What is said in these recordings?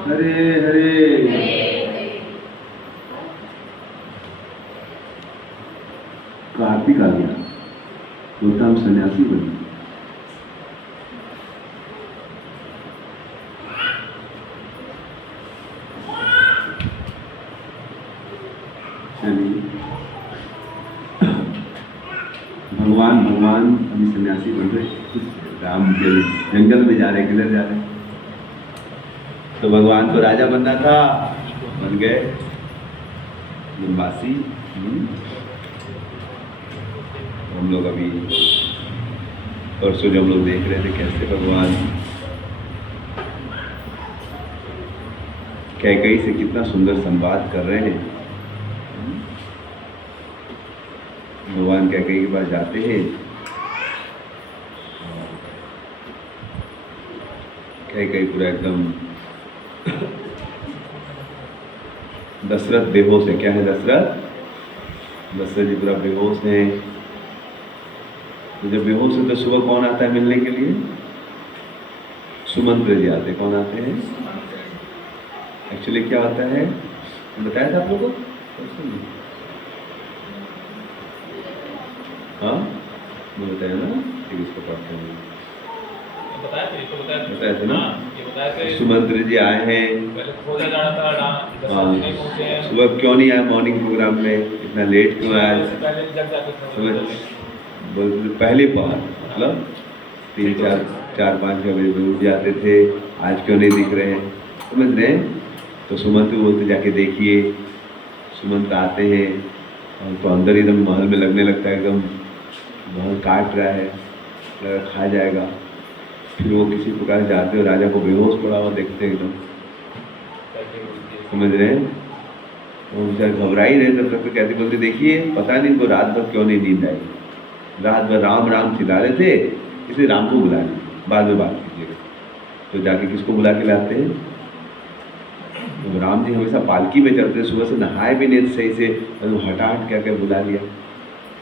हरे हरे। कार्तिक आ गया, गौतम सन्यासी बन गया। भगवान भगवान अभी सन्यासी बन रहे, राम जंगल में जा रहे, किधर जा रहे? तो भगवान को राजा बनना था, बन गए वनवासी। हम लोग अभी परसों जब लोग देख रहे थे कैसे भगवान कैकेयी से कितना सुंदर संवाद कर रहे हैं। भगवान कैकेयी के पास जाते हैं, कैकेयी पूरा एकदम दशरथ बेहोश है। क्या है दशरथ जी पूरा बेहोश है। तो जब बेहोश है तो सुबह कौन आता है मिलने के लिए? सुमंत्र जी आते। कौन आते हैं? एक्चुअली क्या होता है बताया था आप लोगों को? हाँ मैं बताया ना, ठीक इसको पढ़ते हैं। बताया था ना, सुमंत्र जी आए हैं। हाँ सुबह क्यों नहीं आए मॉर्निंग प्रोग्राम में, इतना लेट क्यों आए? सुबह पहले पहर मतलब 3-4-5 बजे उठ जाते थे, आज क्यों नहीं दिख रहे हैं? समझ रहे हैं? तो सुमंत्र बोलते जाके देखिए। सुमंत्र आते हैं और तो अंदर एकदम महल में लगने लगता है, एकदम महल काट रहा है, लगा खा जाएगा। फिर वो किसी प्रकार जाते हो, राजा को बेहोश पड़ा हुआ देखते हैं एकदम। समझ रहे हैं? वो बेचारे घबरा ही रहे तब तक। कहते बोलते देखिए पता नहीं इनको रात भर क्यों नहीं नींद आई, रात भर राम राम चिल्ला रहे थे, इसलिए राम को बुला लिया, बाद में बात कीजिएगा। तो जाके किसको बुला के लाते हैं? तो राम जी हमेशा पालकी में चलते, सुबह से नहाए भी नहीं सही से, हटाहट क्या क्या बुला लिया।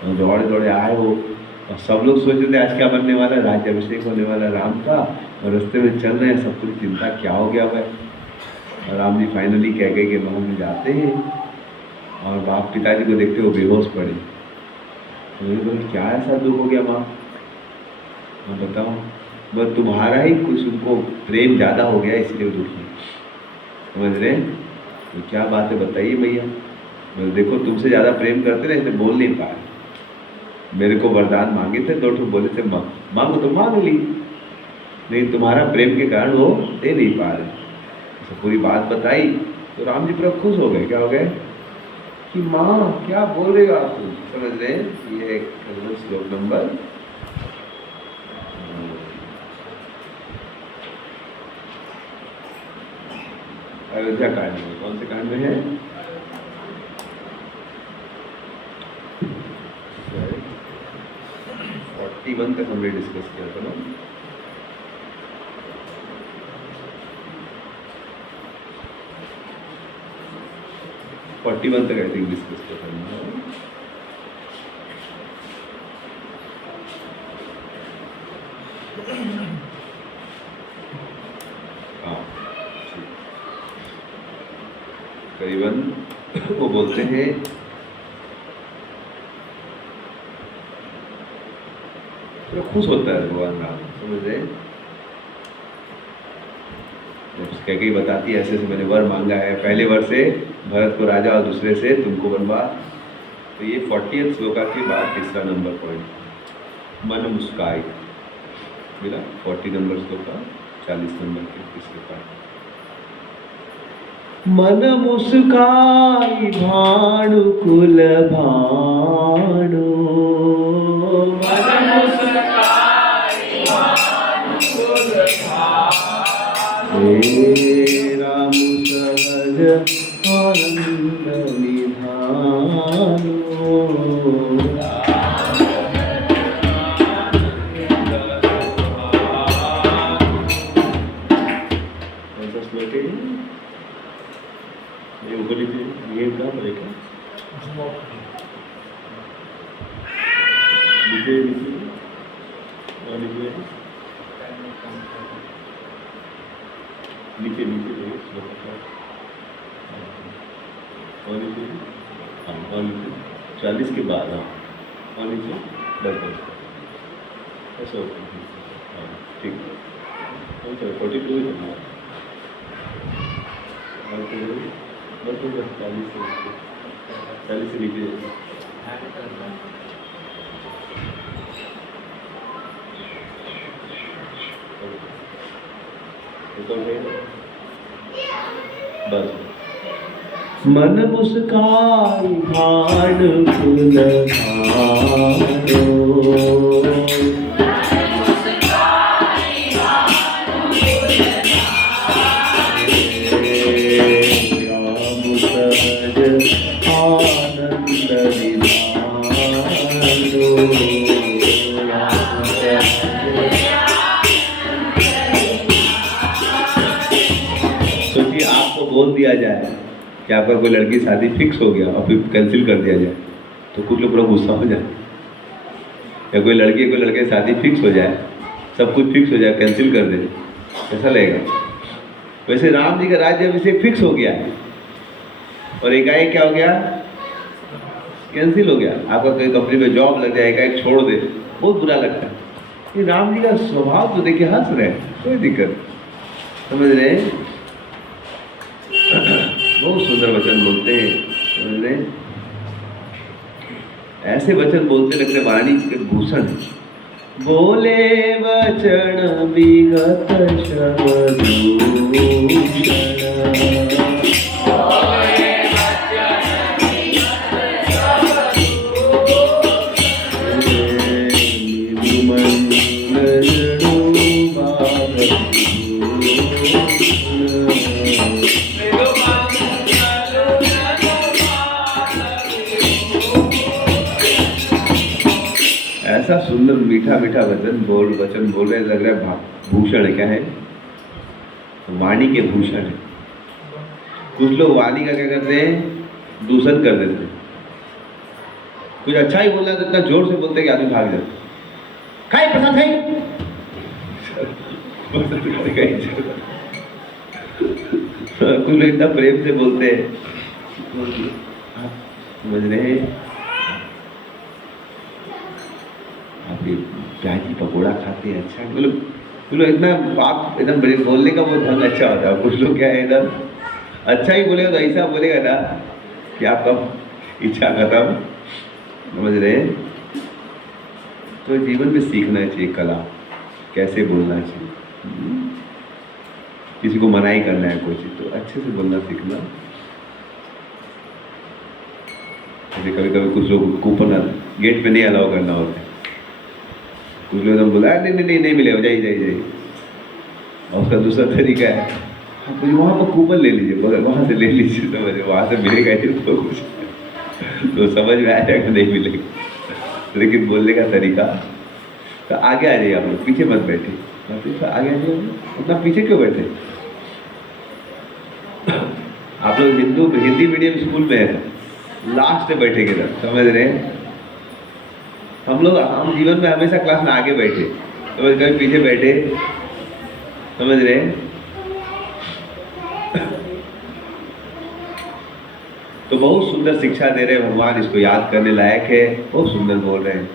और दौड़े दौड़े आए हो, और सब लोग सोच रहे थे आज क्या बनने वाला है, राज्याभिषेक होने वाला राम का, और रास्ते में चल रहे हैं, सब कुछ चिंता क्या हो गया भाई। और राम जी फाइनली कैकेयी के महल में जाते हैं और बाप पिताजी को देखते वो बेहोश पड़े। तो बोले क्या ऐसा दुख हो गया माँ? बताओ। बस तुम्हारा ही कुछ उनको प्रेम ज़्यादा हो गया इसलिए दुखी। समझ रहे हैं? तो क्या बात है बताइए भैया। बस देखो तुमसे ज़्यादा प्रेम करते ना, इसलिए बोल नहीं पाए। मेरे को वरदान मांगे थे, 2 बोले थे मांगो तो मांग ली, लेकिन तुम्हारा प्रेम के कारण वो दे नहीं पा रहे। तो पूरी बात बताई तो राम जी पूरा खुश हो गए। क्या हो गए कि माँ क्या बोल रहे हो आप? समझ रहे हैं? ये एक श्लोक नंबर अयोध्या कांड में। कौन से कांड में है? 41 तक हमने डिस्कस किया था ना। तक आई थिंक डिस्कस किया था। हाँ करीबन वो बोलते हैं तो खुश होता है भगवान राम। समझ रहे? कैकेयी बताती है ऐसे ऐसे मैंने वर मांगा है, पहले वर से भरत को राजा और दूसरे से तुमको बनवास। तो ये 40th श्लोका के बाद तीसरा नंबर पॉइंट, मन मुस्काई मिला। 40 नंबर श्लोका 40 नंबर के तीसरे पार्ट। मन मुस्काई भानु कुल भानु, मन मुस्काई भानु कुल भानु, हे राम सहज आनंद निधानु। नीचे नीचे और नीचे, हाँ और नीचे 40 के बाद, हाँ और नीचे बस ऐसा होता है। हाँ ठीक है, 42 ही करना है और फिर बस 40 से नीचे बस। मन मुस्काई भाण फुलहारो, राम सहज आनंद निधानो, सोचिए आपको बोल दिया जाए कि आपका कोई लड़की शादी फिक्स हो गया और फिर कैंसिल कर दिया जाए तो कुछ लोग पूरा गुस्सा हो जाए। या कोई लड़की कोई लड़के शादी फिक्स हो जाए, सब कुछ फिक्स हो जाए, कैंसिल कर दे, कैसा लगेगा? वैसे राम जी का राज्य अभिषेक फिक्स हो गया और एकाएक क्या हो गया, कैंसिल हो गया। आपका कोई कंपनी में जॉब लग जाए, एकाएक छोड़ दे, बहुत बुरा लगता है। ये राम जी का स्वभाव तो देखिए, हंस रहे हैं, कोई दिक्कत, समझ रहे हैं? बहुत सुंदर वचन बोलते हैं, समझ रहे हैं? ऐसे वचन बोलते लगते वाणी के भूषण। बोले वचन विगत शब्दभूषण, ऐसा सुंदर मीठा मीठा वचन बोल रहे, लग रहा है भूषण है। क्या है? वाणी के भूषण है। कुछ लोग वाणी का क्या करते हैं, दूषण कर देते हैं। कुछ अच्छा ही बोलना है तो इतना जोर से बोलते हैं कि आदमी भाग जाता है। खाई प्रसाद खाई, कुछ लोग इतना प्रेम से बोलते हैं, समझ रहे हैं? आपके प्याजी पकौड़ा खाते हैं, अच्छा बोलो इतना बात एकदम बोलने का वो ढंग अच्छा होता है। कुछ लोग क्या है, एकदम अच्छा ही बोलेगा तो ऐसा बोलेगा ना कि आपका इच्छा खत्म, समझ रहे हैं? तो जीवन में सीखना चाहिए कला, कैसे बोलना चाहिए। किसी को मनाही करना है कोई चीज तो अच्छे से बोलना सीखना। कभी कभी कुछ लोग कूपन गेट पे नहीं अलाउ करना होता है, कुछ लोग एकदम बोला नहीं मिलेगा, जाइए। और उसका दूसरा तरीका है, तो वहाँ पर कूपन ले लीजिए, वहाँ से ले लीजिए, समझ वहाँ से मिलेगा ही तो कुछ तो समझ में आ जाएगा, नहीं मिलेगा। लेकिन बोलने का तरीका, तो आगे आ जाइए आप लोग, पीछे मत बैठे, आगे आ जाइए। उतना पीछे क्यों बैठे? आप लोग हिंदी मीडियम स्कूल में है, लास्ट में बैठे किधर, समझ रहे हैं? हम जीवन में हमेशा क्लास में आगे बैठे, समझ, कभी पीछे बैठे, समझ रहे हैं? तो बहुत सुंदर शिक्षा दे रहे हैं भगवान, इसको याद करने लायक है। बहुत सुंदर बोल रहे हैं,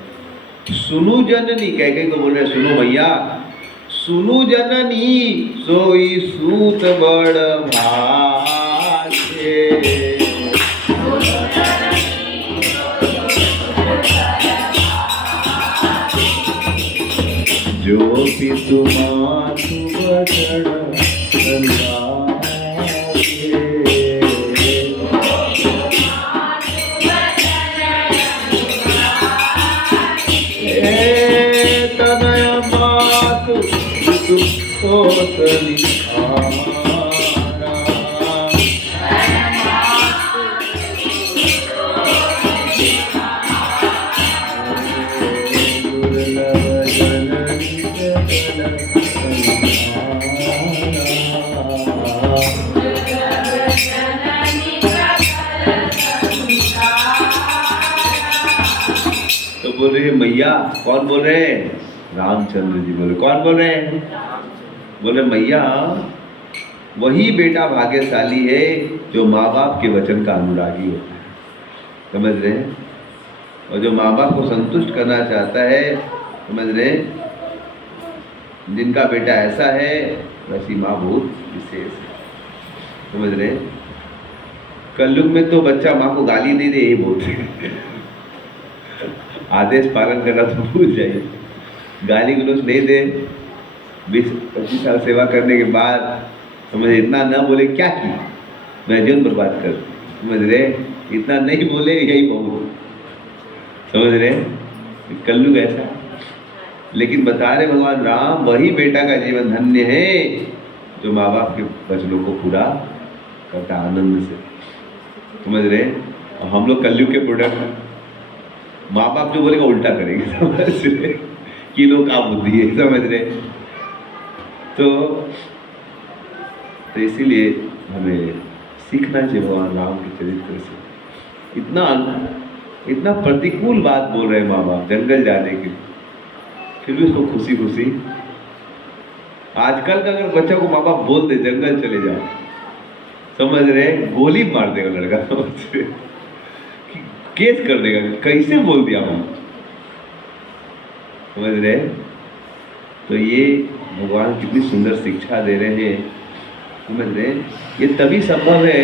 सुनु जननी, कह को बोल रहे हैं, सुनो भैया, सुनु जननी सोई सूत बड़ भागे, जो पितु मातु बचन तनय मातु दुखोतली बोल रहे हैं मैया। कौन बोल रहे हैं? रामचंद्र जी बोल रहे। कौन बोल रहे हैं? बोले मैया वही बेटा भाग्यशाली है जो माँ बाप के वचन का अनुरागी होता है। समझ रहे हैं? और जो माँ बाप को संतुष्ट करना चाहता है, समझ रहे हैं, जिनका बेटा ऐसा है वैसी माँ बहुत विशेष है। समझ रहे हैं? कलयुग में तो बच्चा माँ को गाली नहीं दे, यही बहुत है। आदेश पालन करना तो भूल जाइए, गाली गलौज नहीं दे। 20-25 साल सेवा करने के बाद समझ इतना ना बोले क्या की, मैं जीवन बर्बाद कर, समझ रहे, इतना नहीं बोले यही बहुत। समझ रहे? कलयुग ऐसा है। लेकिन बता रहे भगवान राम वही बेटा का जीवन धन्य है जो माँ बाप के वचनों को पूरा करता आनंद से। समझ रहे? और हम लोग कलयुग के प्रोडक्ट हैं। माँ बाप जो बोलेगा उल्टा करेंगे। समझ रहे? कि लोग का बुद्धि है। समझ रहे? तो इसीलिए हमें सीखना चाहिए भगवान राम के चरित्र से। इतना प्रतिकूल बात बोल रहे हैं माँ बाप जंगल जाने के, फिर भी उसको खुशी खुशी। आजकल का अगर बच्चा को माँ बाप बोल दे जंगल चले जाओ, समझ रहे, गोली मार देगा लड़का। समझ रहे, केस कर देगा, कैसे बोल दिया हम। समझ रहे? तो ये भगवान कितनी सुंदर शिक्षा दे रहे हैं। समझ रहे? ये तभी संभव है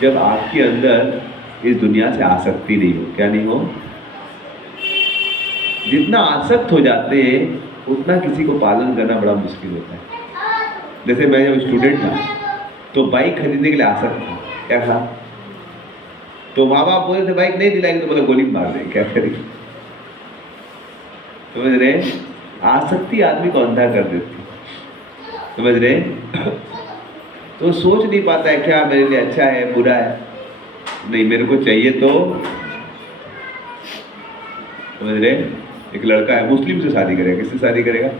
जब आपके अंदर इस दुनिया से आसक्ति नहीं हो। क्या नहीं हो? जितना आसक्त हो जाते हैं उतना किसी को पालन करना बड़ा मुश्किल होता है। जैसे मैं जब स्टूडेंट था तो बाइक खरीदने के लिए आसक्त था। क्या था? तो माँ बाप बोले थे बाइक नहीं दिलाएंगे तो बोले गोली मार देंगे। क्या करेंगे? समझ रहे? आसक्ति आदमी को अंधा कर देती। समझ रहे? तो सोच नहीं पाता है क्या मेरे लिए अच्छा है बुरा है, नहीं मेरे को चाहिए तो। समझ रहे? एक लड़का है मुस्लिम से शादी करेगा, किससे शादी करेगा?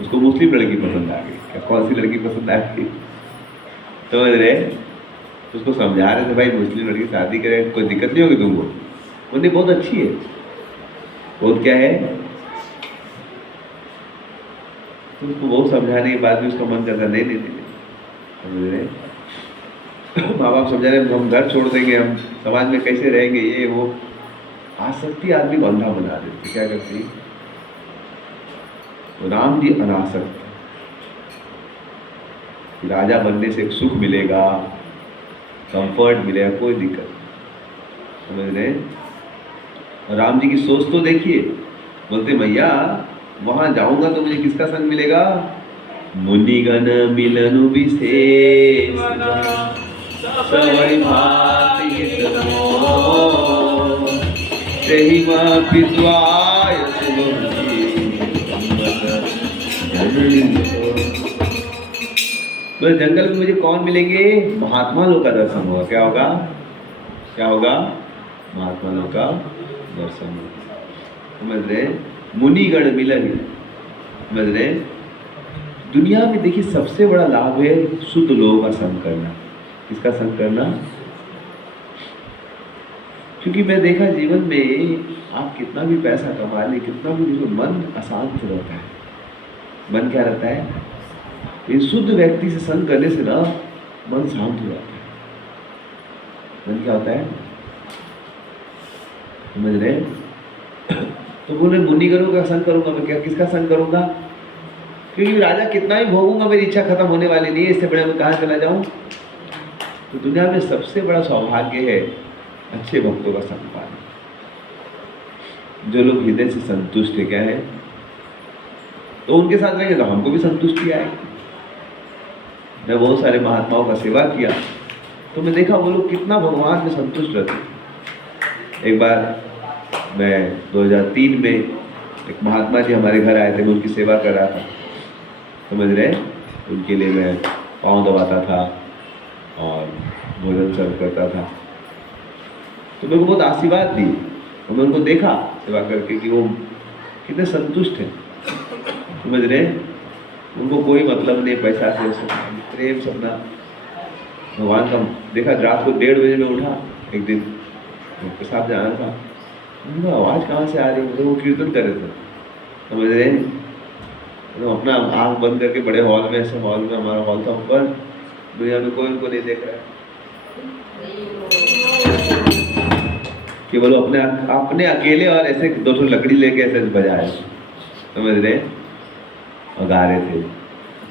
उसको मुस्लिम लड़की पसंद आ गई। क्या कौन सी लड़की पसंद आ गई? समझ रहे? उसको समझा रहे थे भाई मुस्लिम लड़की शादी करेगा कोई दिक्कत नहीं होगी तुमको। बोलते बहुत अच्छी है। बहुत क्या है? तो उसको बहुत समझाने के बाद भी उसका मन करता नहीं नहीं नहीं। समझ रहे? माँ बाप समझा रहे हम घर छोड़ देंगे, हम समाज में कैसे रहेंगे, ये वो। आसक्ति आदमी को अंधा बना देती। क्या करती? तो राम जी अनासक्त, राजा बनने से एक सुख मिलेगा, कंफर्ट मिलेगा, कोई दिक्कत। समझ रहे? राम जी की सोच तो देखिए, बोलते भैया वहां जाऊंगा तो मुझे किसका संग मिलेगा? मुनिगण मिलनु विशेष सवै भाति हित मोह, तेहि मां पित्वाय तो जंगल में मुझे कौन मिलेंगे? महात्मा लोग का दर्शन होगा। क्या होगा? क्या होगा? महात्मा लोग का दर्शन होगा। समझ रहे? मुनिगण मिलन। समझ रहे? दुनिया में देखिए सबसे बड़ा लाभ है शुद्ध लोगों का संग करना। किसका संग करना? क्योंकि मैं देखा जीवन में आप कितना भी पैसा कमा लें, कितना भी, मन अशांत रहता है। मन क्या रहता है? इन शुद्ध व्यक्ति से संग करने से ना मन शांत हो जाता है। मन क्या होता है? समझ रहे? तो बोले मुनिगणों का संग करूंगा मैं। क्या किसका संग करूंगा? क्योंकि राजा कितना भी भोगूंगा मेरी इच्छा खत्म होने वाली नहीं है, इससे बड़े मैं कहाँ चला जाऊं। तो दुनिया में सबसे बड़ा सौभाग्य है अच्छे भक्तों का संग पाना, जो लोग हृदय से संतुष्ट है। क्या है? तो उनके साथ रहेंगे तो हमको भी संतुष्टि आएगी। मैं बहुत सारे महात्माओं का सेवा किया तो मैं देखा वो लोग कितना भगवान में संतुष्ट रहते। एक बार मैं 2003 में एक महात्मा जी हमारे घर आए थे, मैं उनकी सेवा कर रहा था। समझ रहे? उनके लिए मैं पाँव दबाता था और भोजन सर्व करता था। तो मेरे को बहुत आशीर्वाद दी और मैं उनको देखा सेवा करके कि वो कितने संतुष्ट हैं। समझ रहे? उनको कोई मतलब नहीं पैसा से, प्रेम सपना भगवान का। देखा रात को 1:30 बजे में उठा, एक दिन पेशाब जाना था, उनका आवाज़ कहाँ से आ रही है? वो कीर्तन कर रहे थे। समझ रहे? तो अपना आँख बंद करके बड़े हॉल में, ऐसे हॉल में, हमारा हॉल था ऊपर, दुनिया में कोई उनको नहीं देख रहा है, केवल अपने अपने अकेले और ऐसे दो लकड़ी लेके ऐसे बजाए, समझ रहे, और गा रहे थे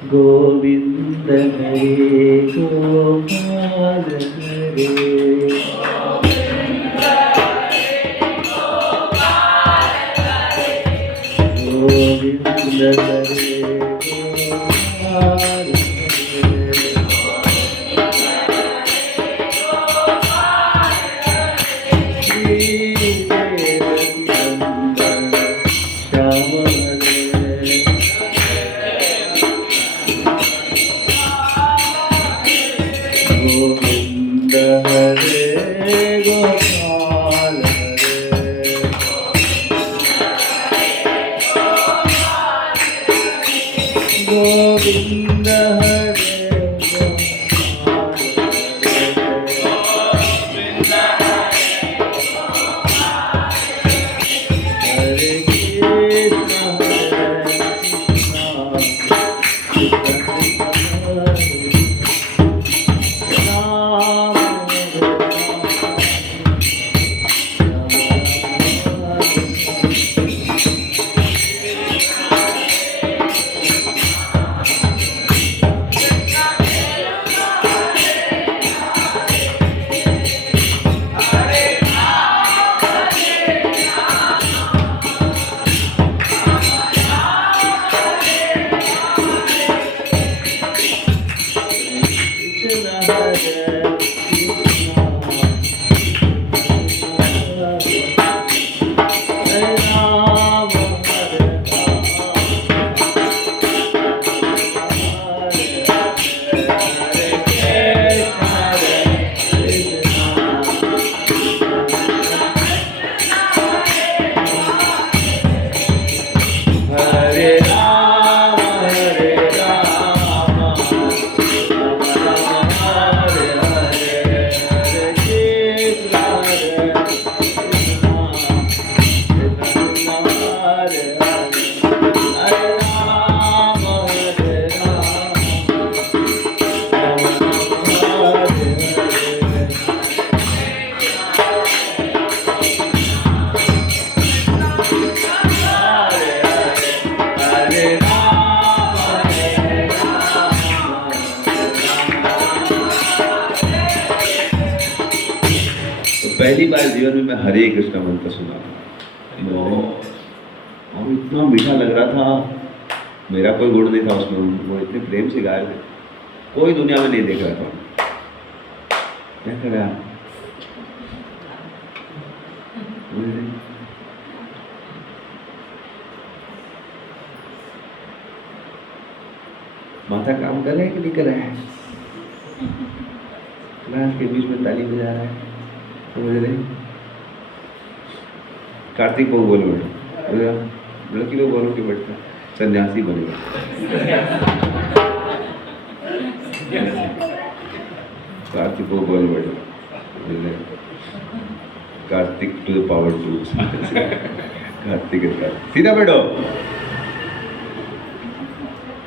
गोविंद हरे गोपाल हरे, गोविंद हरे गोपाल पहली बार जीवन में मैं हरे कृष्ण मंत्र सुना और इतना मीठा लग रहा था, मेरा कोई गुण नहीं था उसमें, वो इतने प्रेम से गाए थे, कोई दुनिया में नहीं देख रहा था। क्या कर रहा माथा काम कर रहा है कि नहीं कर रहा है, क्लास के बीच में ताली बजा रहा है, समझ रहे। कार्तिक को बोलो बेटा, लड़की लोग बोलो कि बेटा सन्यासी बनेगा। कार्तिक को बोलो बेटा, Kartik to the power 2, Kartik सीधा बैठो।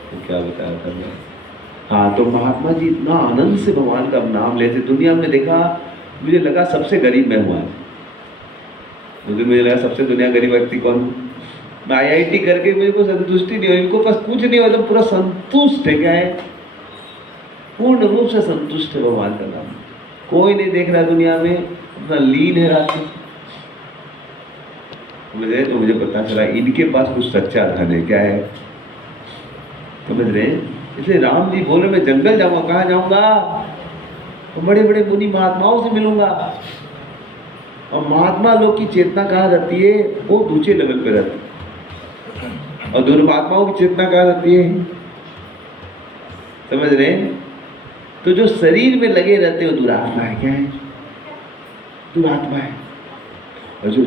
तो क्या बताया था मैं, हाँ, तो महात्मा जी इतना आनंद से भगवान का नाम लेते, दुनिया में देखा, मुझे लगा सबसे गरीब मैं हुआ, मुझे लगा सबसे दुनिया गरीब व्यक्ति कौन हूँ मैं। IIT करके मेरे को संतुष्टि नहीं हो, इनको पास कुछ नहीं हो तो पूरा संतुष्ट है, क्या है, पूर्ण रूप से संतुष्ट है भगवान का नाम, कोई नहीं देख रहा दुनिया में, अपना लीन है रात में। मुझे पता चला इनके पास कुछ सच्चा धन है, क्या है, समझ रहे हैं। इसलिए राम जी बोले मैं जंगल जाऊंगा, कहाँ जाऊंगा, तो बड़े बड़े मुनि महात्माओं से मिलूंगा, और महात्मा लोग की चेतना कहाँ रहती है, वो दूसरे लेवल पे रहती है, और दुर्मात्माओं की चेतना कहाँ रहती है, समझ रहे हैं। तो जो शरीर में लगे रहते हैं वो दुरात्मा है, क्या है, दुरात्मा है, और जो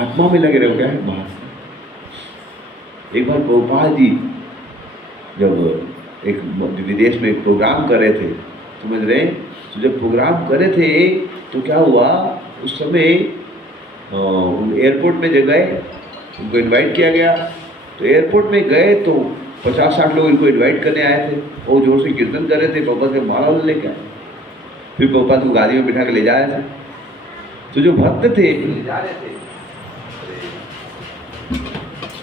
आत्मा में लगे रहे क्या है, महात्मा। एक बार गोपाल जी जब एक विदेश में एक प्रोग्राम कर रहे थे, समझ रहे हैं, तो जब प्रोग्राम कर रहे थे तो क्या हुआ, उस समय एयरपोर्ट में जब गए, उनको इनवाइट किया गया, तो एयरपोर्ट में गए तो 50-60 लोग इनको इनवाइट करने आए थे, वो जोर से कीर्तन कर रहे थे, प्रभुपाद के माला लेके आए। फिर प्रभुपाद को गाड़ी में बिठा के ले जा रहे थे। तो जो भक्त थे ले जा रहे थे,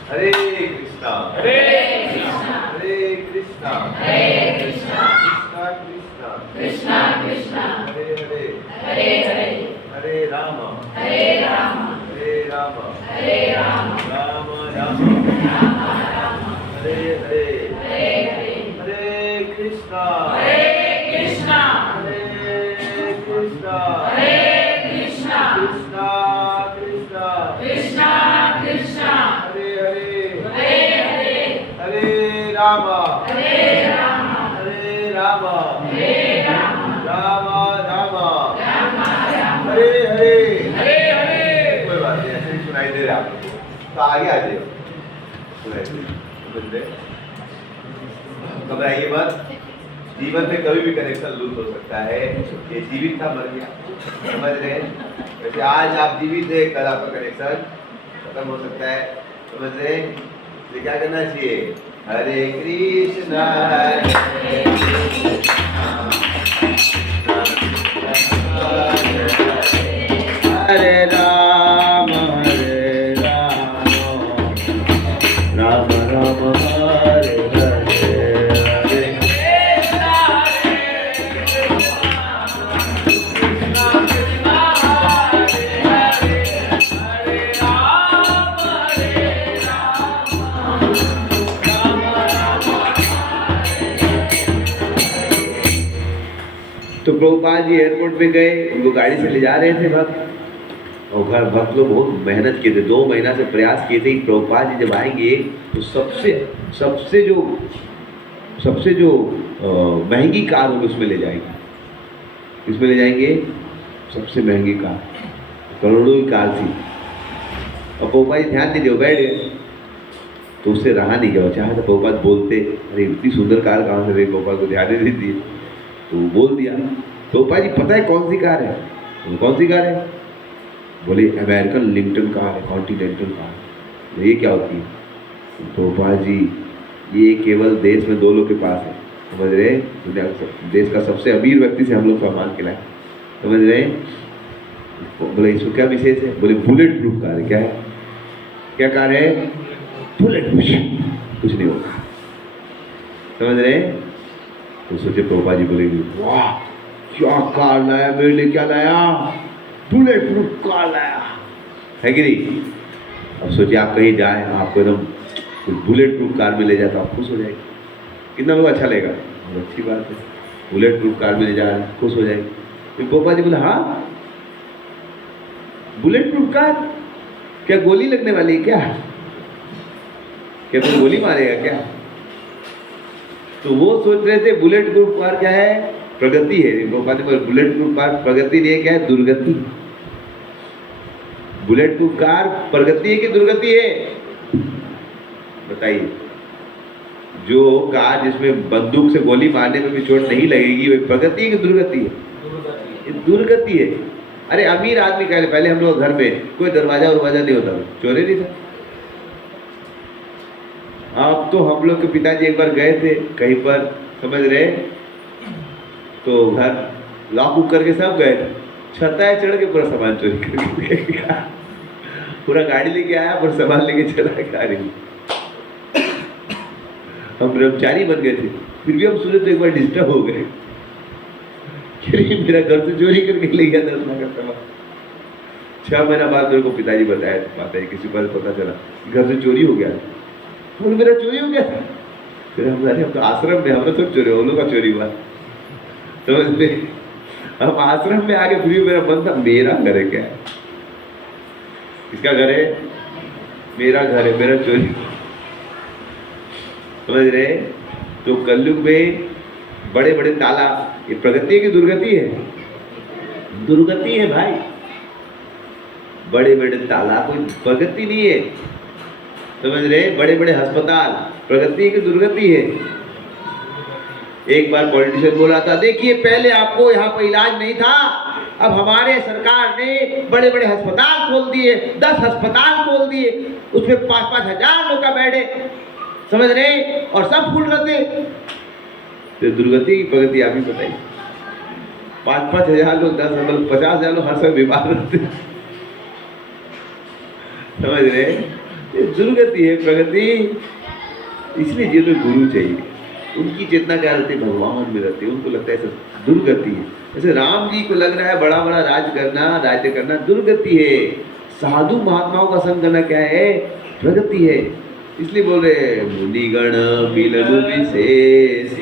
हरे कृष्णा हरे कृष्णा हरे कृष्णा हरे कृष्णा कृष्णा कृष्णा कृष्णा हरे हरे हरे हरे हरे राम हरे राम हरे राम हरे राम राम राम राम राम हरे हरे हरे हरे हरे कृष्णा हरे कृष्णा हरे कृष्णा हरे कृष्णा कृष्णा कृष्णा कृष्णा कृष्णा हरे हरे हरे हरे हरे राम हरे राम हरे राम हरे राम राम राम राम राम हरे हरे हरे हरे। कोई बात नहीं, ऐसे ही सुनाई दे रहा है आपको, तो आगे आ जाइए, सुनाई दे। घबराइए मत, जीवन में कभी भी कनेक्शन लूज हो सकता है। ये जीवित था, मर गया, समझ रहे हैं? वैसे आज आप जीवित है, कल आपका कनेक्शन खत्म हो सकता है, समझ रहे हैं? तो क्या करना चाहिए? हरे कृष्णा हरे कृष्णा हरे राम राम राम हरे हरे तो प्रभुपाद जी एयरपोर्ट पे गए, उनको गाड़ी से ले जा रहे थे भक्त, और घर भक्त लोग बहुत मेहनत किए थे, 2 महीना से प्रयास किए थे कि प्रभुपाद जी जब आएंगे तो सबसे जो महंगी कार होगी उसमें ले जाएंगे। इसमें ले जाएंगे सबसे महंगी कार, करोड़ों की कार थी। और प्रभुपाद जी ध्यान दीजिए, बैठ गए तो उससे रहा नहीं गया, चाहे तो प्रभुपाद बोलते, अरे इतनी सुंदर कार कहाँ से रही, प्रभुपाद को ध्यान नहीं दी, तो वो बोल दिया। प्रभुपाद जी पता है कौन सी कार है? तो कौन सी कार है? बोले अमेरिकन लिंकन कार है, कॉन्टिनेंटल कार। तो ये क्या होती है? प्रभुपाद जी ये केवल देश में 2 लोग के पास है, समझ रहे? देश का सबसे अमीर व्यक्ति से हम लोग सामान खिलाए, समझ रहे? बोले इसको क्या विशेष है? बोले बुलेट प्रूफ कार है। क्या है? क्या कार है? बुलेट प्रूफ, कुछ नहीं होगा, समझ रहे? तो सोचे प्रभुपाद जी बोलेंगे वाह क्या कार लाया मेरे लिए, क्या लाया? बुलेट प्रूफ कार लाया, है कि नहीं? अब सोचिए आप कहीं जाए, आपको एकदम बुलेट प्रूफ कार में ले जाता, आप खुश हो जाएंगे, कितना लोग अच्छा लगेगा, बहुत अच्छी बात है, बुलेट प्रूफ कार में ले जा रहे हैं, खुश हो जाएंगे। फिर प्रभुपाद जी बोले हाँ बुलेट प्रूफ कार, क्या गोली लगने वाली है क्या? क्या तुम गोली मारेगा क्या? तो वो सोच रहे थे बुलेट प्रूफ कार क्या है? प्रगति है। बुलेट प्रूफ कार प्रगति नहीं है, क्या है? दुर्गति। बुलेट प्रूफ कार प्रगति है कि दुर्गति है? बताइए। जो कार जिसमें बंदूक से गोली मारने में भी चोट नहीं लगेगी वो प्रगति है कि दुर्गति है? दुर्गति है। अरे अमीर आदमी कह रहे, पहले हम लोग घर में कोई दरवाजा नहीं होता था, चोरी नहीं था। अब तो हम लोग के पिताजी एक बार गए थे कहीं पर, समझ रहे, तो घर लॉक उक करके सब गए, छताए चढ़ के पूरा सामान चोरी करके पूरा गाड़ी लेके आया, पर सामान लेके चला गाड़ी। हम ब्रह्मचारी बन गए थे, फिर भी हम सोचे तो एक बार डिस्टर्ब हो गए, मेरा घर से चोरी करके ले गया 10 लाख का सामान। 6 महीना बाद मेरे को पिताजी बताया किसी पर पता चला घर से चोरी हो गया, और मेरा चोरी हो गया था। फिर हम तो आश्रम में हमारा सब चोरी, हम लोग का चोरी हुआ, समझ में? हम आश्रम में आके फिर मेरा मन था मेरा घर है क्या? किसका घर है? मेरा घर है, मेरा चोरी, समझ रहे? तो कलयुग में बड़े बड़े ताला, ये प्रगति है कि दुर्गति है? दुर्गति है भाई। बड़े बड़े ताला कोई प्रगति नहीं है, समझ रहे? बड़े बड़े अस्पताल प्रगति है कि दुर्गति है? एक बार पॉलिटिशियन बोला था, देखिए पहले आपको यहाँ पर इलाज नहीं था, अब हमारे सरकार ने बड़े बड़े अस्पताल खोल दिए, 10 अस्पताल खोल दिए, उसमें 5-5 हजार लोग का बेड है। समझ रहे, और सब फूल रहते। तो दुर्गति की प्रगति आप ही बताइए, 5-5 हजार लोग, 10 मतलब 50,000 लोग हर समय बीमार रहते, समझ रहे, ये दुर्गति है प्रगति। इसलिए जिन्हें गुरु चाहिए, उनकी चेतना क्या रहती है, भगवान में रहती है, उनको लगता है सब दुर्गति है। जैसे राम जी को लग रहा है बड़ा बड़ा राज्य करना दुर्गति है, साधु महात्माओं का संग करना क्या है, प्रगति है। इसलिए बोल रहे मुनिगण मिलनु विशेष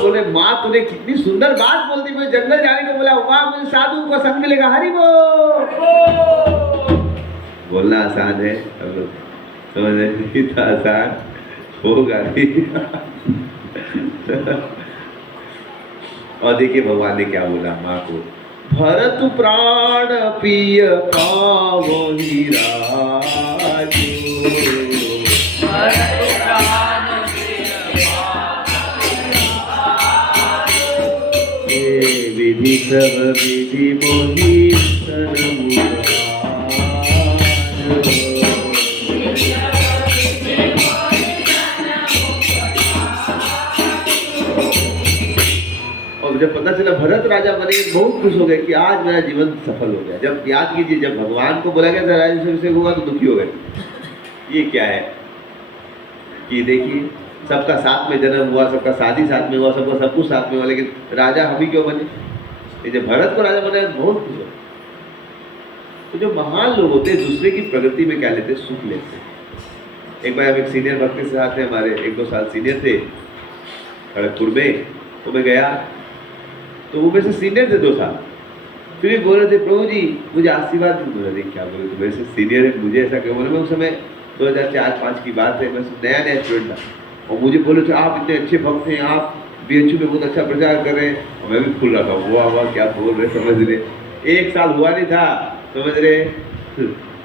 बोले माँ तूने कितनी सुंदर बात बोलती, मुझे जंगल जाने को बोला, वहां मुझे साधु का संग मिलेगा, हरि बोल। बोलना आसान है, समझ इतना आसान होगा नहीं। और देखिए भगवान ने क्या बोला माँ को, भरत प्राण पिय पावहि राजो, विधि सब विधि मोहि जब पता चला भरत राजा बने, बहुत खुश हो गए कि आज मेरा जीवन सफल हो गया। जब याद कीजिए, जब भगवान को बोला गया था राज्याभिषेक होगा तो दुखी हो गए। ये क्या है कि देखिए सबका साथ में जन्म हुआ, सबका शादी साथ में हुआ, सबका सब कुछ साथ में हुआ, लेकिन राजा हम ही क्यों बने। ये जब भरत को राजा बना बहुत खुश हो। तो जो महान लोग होते हैं दूसरे की प्रगति में क्या लेते, सुख लेते। एक बार हम एक सीनियर भक्त के साथ थे, हमारे 1-2 साल सीनियर थे खड़गपुर में, तो मैं गया तो वो मेरे से सीनियर थे 2 साल। फिर भी बोल रहे थे प्रभु जी मुझे आशीर्वाद दे। क्या बोले, तो मेरे से सीनियर है, मुझे ऐसा क्यों बोले। मैं उस समय 2004-5 की बात है, मैं नया स्टूडेंट था, और मुझे बोले थे आप इतने अच्छे भक्त हैं, आप BHU में बहुत अच्छा प्रचार कर रहे हैं। और मैं भी खुल रहा था, वाह क्या बोल रहे, समझ रहे। 1 साल हुआ नहीं था, समझ रहे,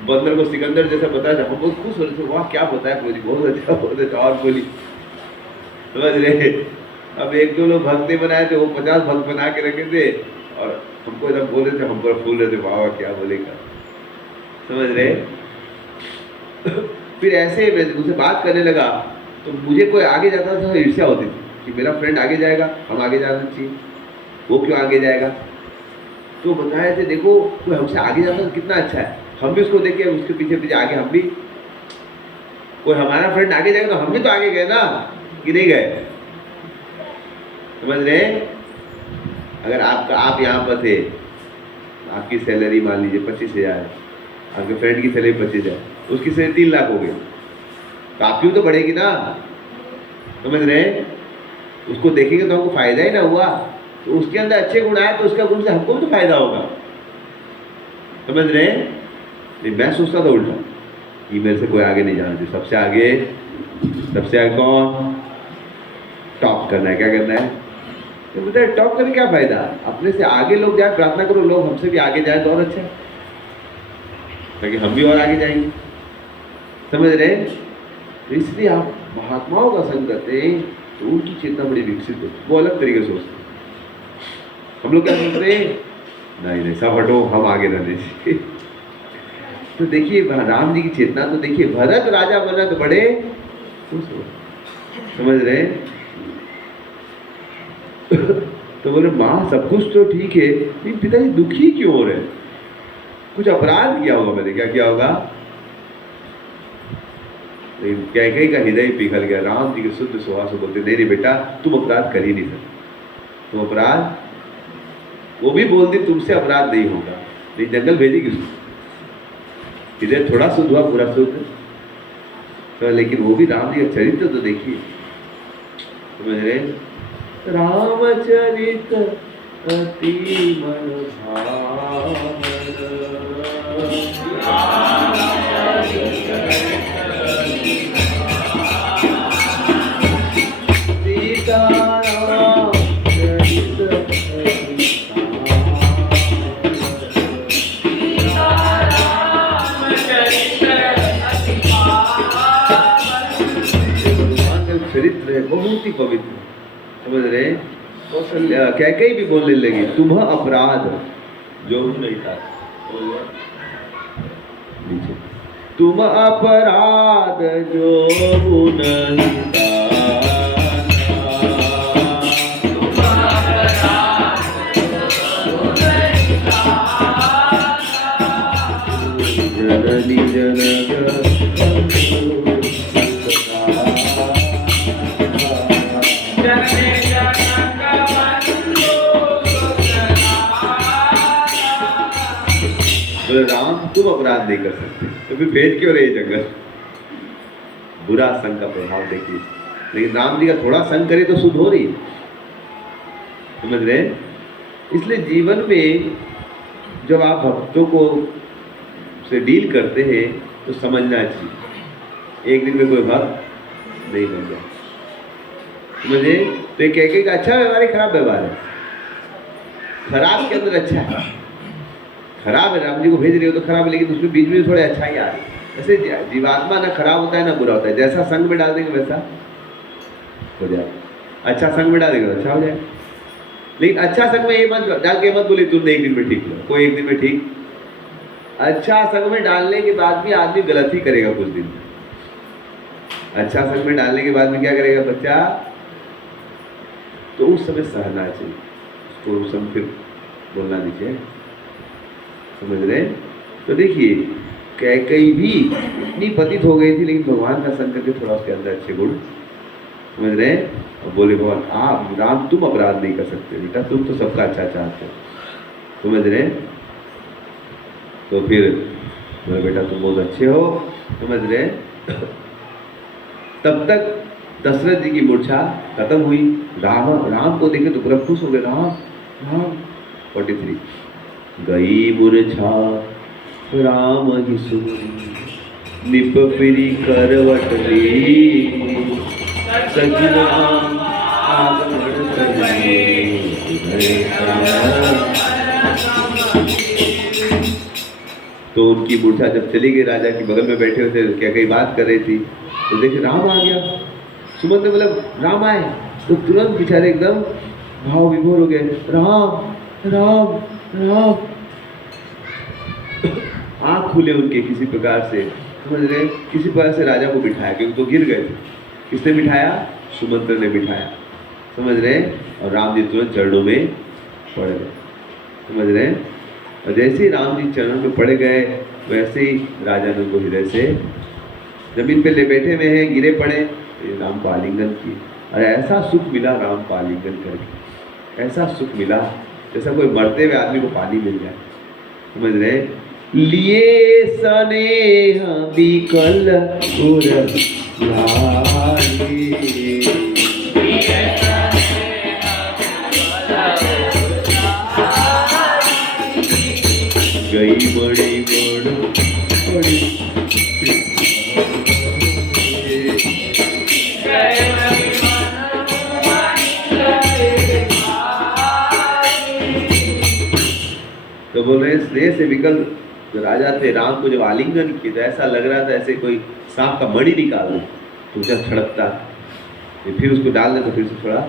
बंदर को सिकंदर जैसा बताया था। हम बहुत खुश हो रहे थे, वाह क्या बताया प्रभु जी, बहुत अच्छा बोल रहे थे। और बोली, समझ रहे। अब 1-2 लोग भक्ति बनाए थे, वो 50 भक्त बना के रखे थे, और हमको एकदम बोल रहे थे, हम पूरा फूल रहे थे, वाह क्या बोलेगा, समझ रहे। फिर ऐसे मुझसे बात करने लगा तो मुझे कोई आगे जाता था, ईर्ष्या होती थी कि मेरा फ्रेंड आगे जाएगा, हम आगे जाना चाहिए, वो क्यों आगे जाएगा। तो बताया थे देखो कोई हमसे आगे जाता तो कितना अच्छा है, हम भी उसको देखे, उसके पीछे पीछे आगे हम भी, कोई हमारा फ्रेंड आगे जाएगा तो हम भी तो आगे गए ना, कि नहीं गए, समझ रहे। अगर आप यहाँ पर थे, आपकी सैलरी मान लीजिए 25,000 है, आपके फ्रेंड की सैलरी 25,000, उसकी सैलरी 3 लाख हो गई, तो आपकी तो बढ़ेगी ना, समझ रहे। उसको देखेंगे तो हमको फायदा ही ना हुआ, तो उसके अंदर अच्छे गुण आए तो उसका गुण से हमको भी तो फायदा होगा, समझ रहे। नहीं मैं सोचता था उल्टा कि मेरे से कोई आगे नहीं जाना चाहिए, सबसे आगे कौन, टॉप करना है, क्या करना है, तो बताए टॉप करने क्या फायदा, अपने से आगे लोग जाए, प्रार्थना करो लोग हमसे भी आगे जाए तो और अच्छा, ताकि हम भी और आगे जाएंगे, समझ रहे। तो इसलिए आप महात्माओं का संग करते हैं तो उनकी चेतना बड़ी विकसित होती है, वो अलग तरीके से सोचते हैं। हम लोग क्या सोचते हैं, नहीं सब हटो, हम आगे रहने चाहिए। तो देखिए राम जी की चेतना, तो देखिए भरत राजा बना तो बड़े खुश हो, समझ रहे। तो बोले माँ सब कुछ तो ठीक है, लेकिन पिताजी दुखी क्यों हो रहे, कुछ अपराध किया होगा मैंने, क्या किया होगा। लेकिन कैकेयी का हृदय पिघल गया, राम जी के शुद्ध स्वभाव से बोलते नहीं बेटा तुम अपराध कर ही नहीं सकते, तुम अपराध, वो भी बोलती तुमसे अपराध नहीं होगा, नहीं जंगल भेजेगी उसको, हृदय थोड़ा शुद्ध हुआ पूरा शुद्ध, तो लेकिन वो भी राम जी का चरित्र तो देखिए, समझ रहे। रामचरित अति मन भावन, चरित्र है बहुत ही पवित्र, समझ रहे। कौशल्या कैकेयी भी बोलने लगी, तुम अपराध जो नहीं था नीचे, तुम अपराध जो नहीं था, जननी जनक राम तुम अपराध नहीं कर सकते, तो फिर भेज क्यों रहे जंगल? बुरा संग का प्रभाव देखिए, लेकिन राम जी का थोड़ा संग करे तो शुद्ध हो रही, समझ रहे? इसलिए जीवन में जब आप भक्तों को से डील करते हैं तो समझना चाहिए, एक दिन में कोई भक्त नहीं बन जाए, समझे? तो एक एक अच्छा व्यवहार है, खराब व्यवहार है, खराब के अंदर अच्छा है, खराब है, राम जी को भेज रहे हो तो खराब है, लेकिन उसमें बीच में थोड़े अच्छा ही आ रही है। ऐसे जीवात्मा ना खराब होता है ना बुरा होता है, जैसा संग में डाल देंगे वैसा हो जाए, अच्छा संग में डाल देंगे अच्छा हो जाए, लेकिन अच्छा संग में ये मत डाल के मत बोले तुमने एक दिन में ठीक हो, कोई एक दिन में ठीक, अच्छा संग में डालने के बाद भी आदमी गलत ही करेगा कुछ दिन, अच्छा संग में डालने के बाद में क्या करेगा बच्चा, तो उस समय सहना चाहिए, उसको उस समय फिर बोलना नहीं चाहिए, समझ रहे? तो देखिए कैकेयी भी इतनी पतित हो गई थी, लेकिन भगवान का संग करके थोड़ा उसके अंदर अच्छे गुण, समझ रहे? और बोले भगवान आप राम तुम अपराध नहीं कर सकते बेटा, तुम तो सबका अच्छा चाहते हो, समझ रहे? तो फिर बोले बेटा तुम बहुत अच्छे हो, समझ रहे? तब तक दशरथ जी की मूर्छा खत्म हुई, राम को देखे तो पूरा खुश हो गए, राम 43 गई मूर्छा राम ही सुनी, निप फिरी करवट ली, सखी राम आगमन करने, तो उनकी मूर्छा जब चली गई, राजा के बगल में बैठे हुए थे, क्या कई बात कर रही थी, तो देखे राम आ गया, सुमंत ने राम आए, तो तुरंत बेचारे एकदम भाव विभोर हो गए, राम राम राम, आँख खुले उनके किसी प्रकार से, समझ रहे? किसी प्रकार से राजा को बिठाया, क्योंकि तो गिर गए थे, किसने बिठाया? सुमंत्र ने बिठाया, समझ रहे? और राम जी तुरंत चरणों में पड़ गए, समझ रहे? और जैसे ही राम जी चरणों में पड़ गए, वैसे ही राजा ने उनको हृदय से जमीन पे ले बैठे हुए हैं, गिरे पड़े, राम को आलिंगन किए, और ऐसा सुख मिला राम को आलिंगन करके, ऐसा सुख मिला जैसा कोई मरते हुए आदमी को पानी मिल जाए, समझ रहे? लिए स्नेह विकल उर लागे, गई बड़ी बड़ी तो बोल रहे स्नेह से विकल जो राजा थे, राम को जब आलिंगन किया तो ऐसा लग रहा था ऐसे कोई सांप का मणि निकाल दे तो क्या छड़कता, फिर उसको डाल दे तो फिर से थोड़ा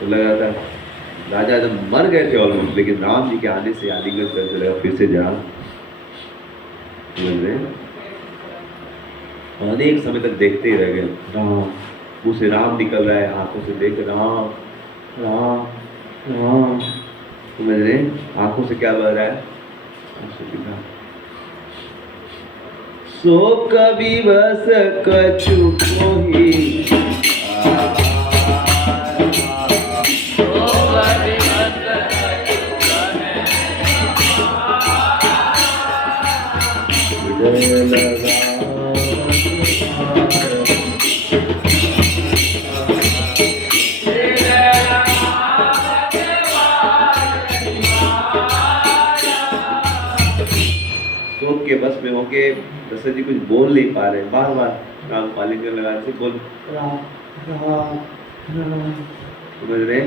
तो लग रहा था, राजा जब मर गए थे ऑलमोस्ट, लेकिन राम जी के आने से आलिंगन करते लगा फिर से जा, अनेक समय तक देखते ही रह गए, राम मुँह से राम निकल रहा है, आंखों से देख राम राम राम, समझ रहे? आंखों से क्या बह रहा है? सो कभी बस कछु कोही, शोक के बस में होके दशरथ जी कुछ बोल नहीं पा रहे, बार बार राम आलिंगन लगाने से बोल राम राम राम, समझ रहे?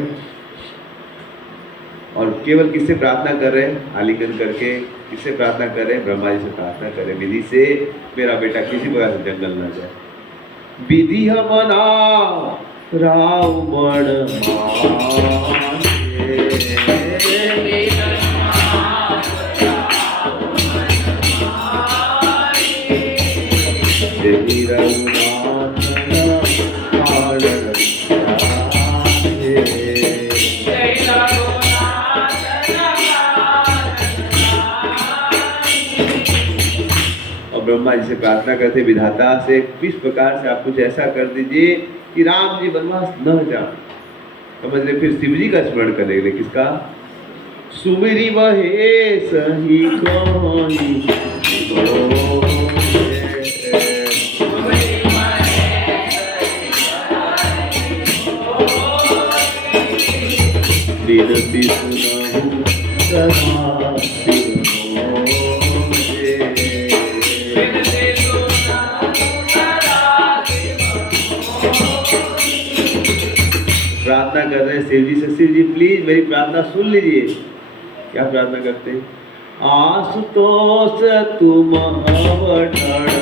और केवल किससे प्रार्थना कर रहे हैं? आलिंगन करके किससे प्रार्थना कर रहे हैं? ब्रह्मा जी से प्रार्थना कर रहे, विधि से मेरा बेटा किसी प्रकार से जंगल न जाए, विधि मना रावण ब्रह्मा जी से प्रार्थना करते, विधाता से किस प्रकार से आप कुछ ऐसा कर दीजिए कि राम जी वनवास न जाए। समझ रहे? फिर शिव जी का स्मरण करेंगे, किसका? सुमिरी वहे सही कोई बिनती सुनाऊं सदा शिव प्रार्थना कर रहे हैं शिव जी से, शिव जी प्लीज मेरी प्रार्थना सुन लीजिए। क्या प्रार्थना करते हैं? आशुतोष तुम अवढर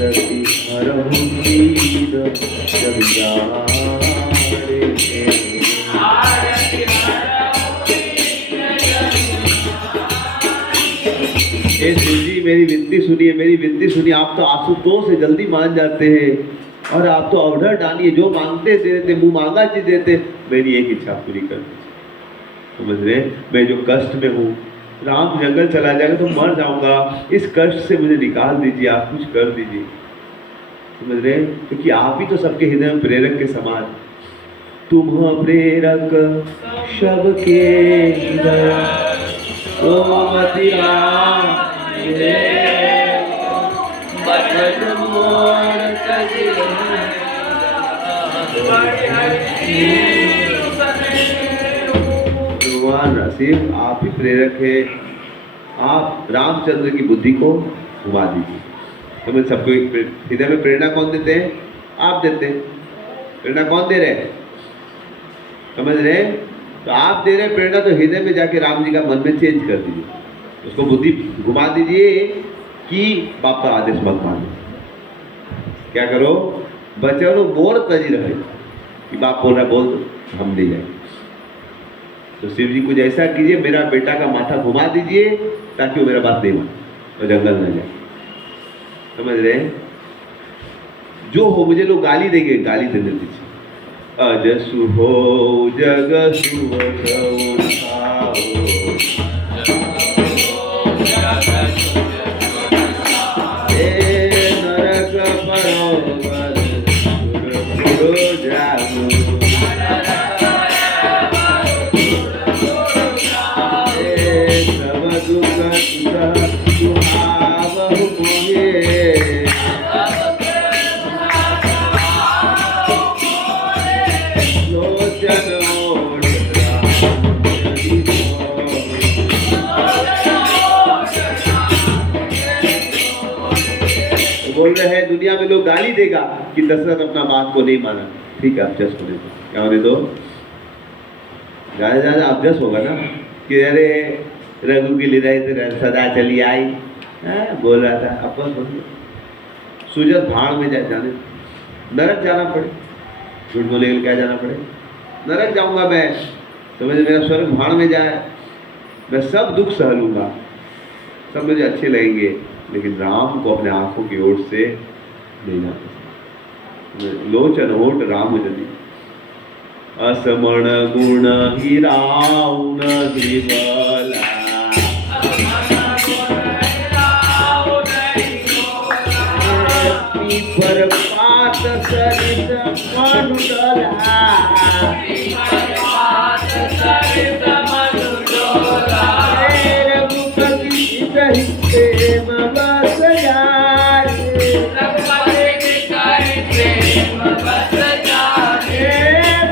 आरती हरहु वीर जग जाने। हे शिव जी मेरी विनती सुनिए, मेरी विनती सुनिए। आप तो आशुतोष से जल्दी मान जाते हैं और आप तो अवढर डालिए, जो मांगते दे देते, मुंह मांगा चीज देते। मेरी एक इच्छा पूरी कर दीजिए। समझ रहे? मैं जो कष्ट में हूँ, राम जंगल चला जाएगा तो मर जाऊंगा, इस कष्ट से मुझे निकाल दीजिए, आप कुछ कर दीजिए। समझ रहे? क्योंकि आप ही तो सबके हृदय में प्रेरक के समान। तुम प्रेरक सबके हृदय भगवान नसीब आप ही प्रेरक है। आप रामचंद्र की बुद्धि को घुमा दीजिए। तो मैं सबको हृदय में प्रेरणा कौन देते हैं? आप देते हैं। प्रेरणा कौन दे रहे हैं? समझ रहे हैं? तो आप दे रहे प्रेरणा, तो हृदय में जाके राम जी का मन में चेंज कर दीजिए, उसको बुद्धि घुमा दीजिए कि बाप का आदेश मत मानो। क्या करो? बचनो मोर तजी रहे कि बाप बोल रहा बोल दो, हम ले जाएंगे। तो शिव जी कुछ ऐसा कीजिए, मेरा बेटा का माथा घुमा दीजिए ताकि वो मेरा बात नहीं माने और जंगल न जाए। समझ रहे हैं? जो हो, मुझे लोग गाली देंगे, गाली देने दीजिए। अजसु हो जग नरक परोवर जागो सब दुख सुहावहु मोहे बोल रहे हैं दुनिया में लोग गाली देगा कि दशरथ अपना बात को नहीं माना। ठीक है, आप जस होने दो। क्या होने दो? ज्यादा आप जस होगा ना कि अरे रघु की लीला सदा चली आई, बोल रहा था अपन बोल सुजत भाड़ में जाने, नरक जाना पड़े। झूठ बोले के लिए क्या जाना पड़े? नरक जाऊंगा मैं, समझ मेरा स्वर्ग भाड़ में जाए, मैं सब दुख सह लूंगा, सब मुझे अच्छे लगेंगे, लेकिन राम को अपने आंखों की ओर से नहीं जाता। लोचन ओट राम जदि असमण गुण ही राम दिवला पर पात सरित मनुडला रघुपति प्रेम बस जाए,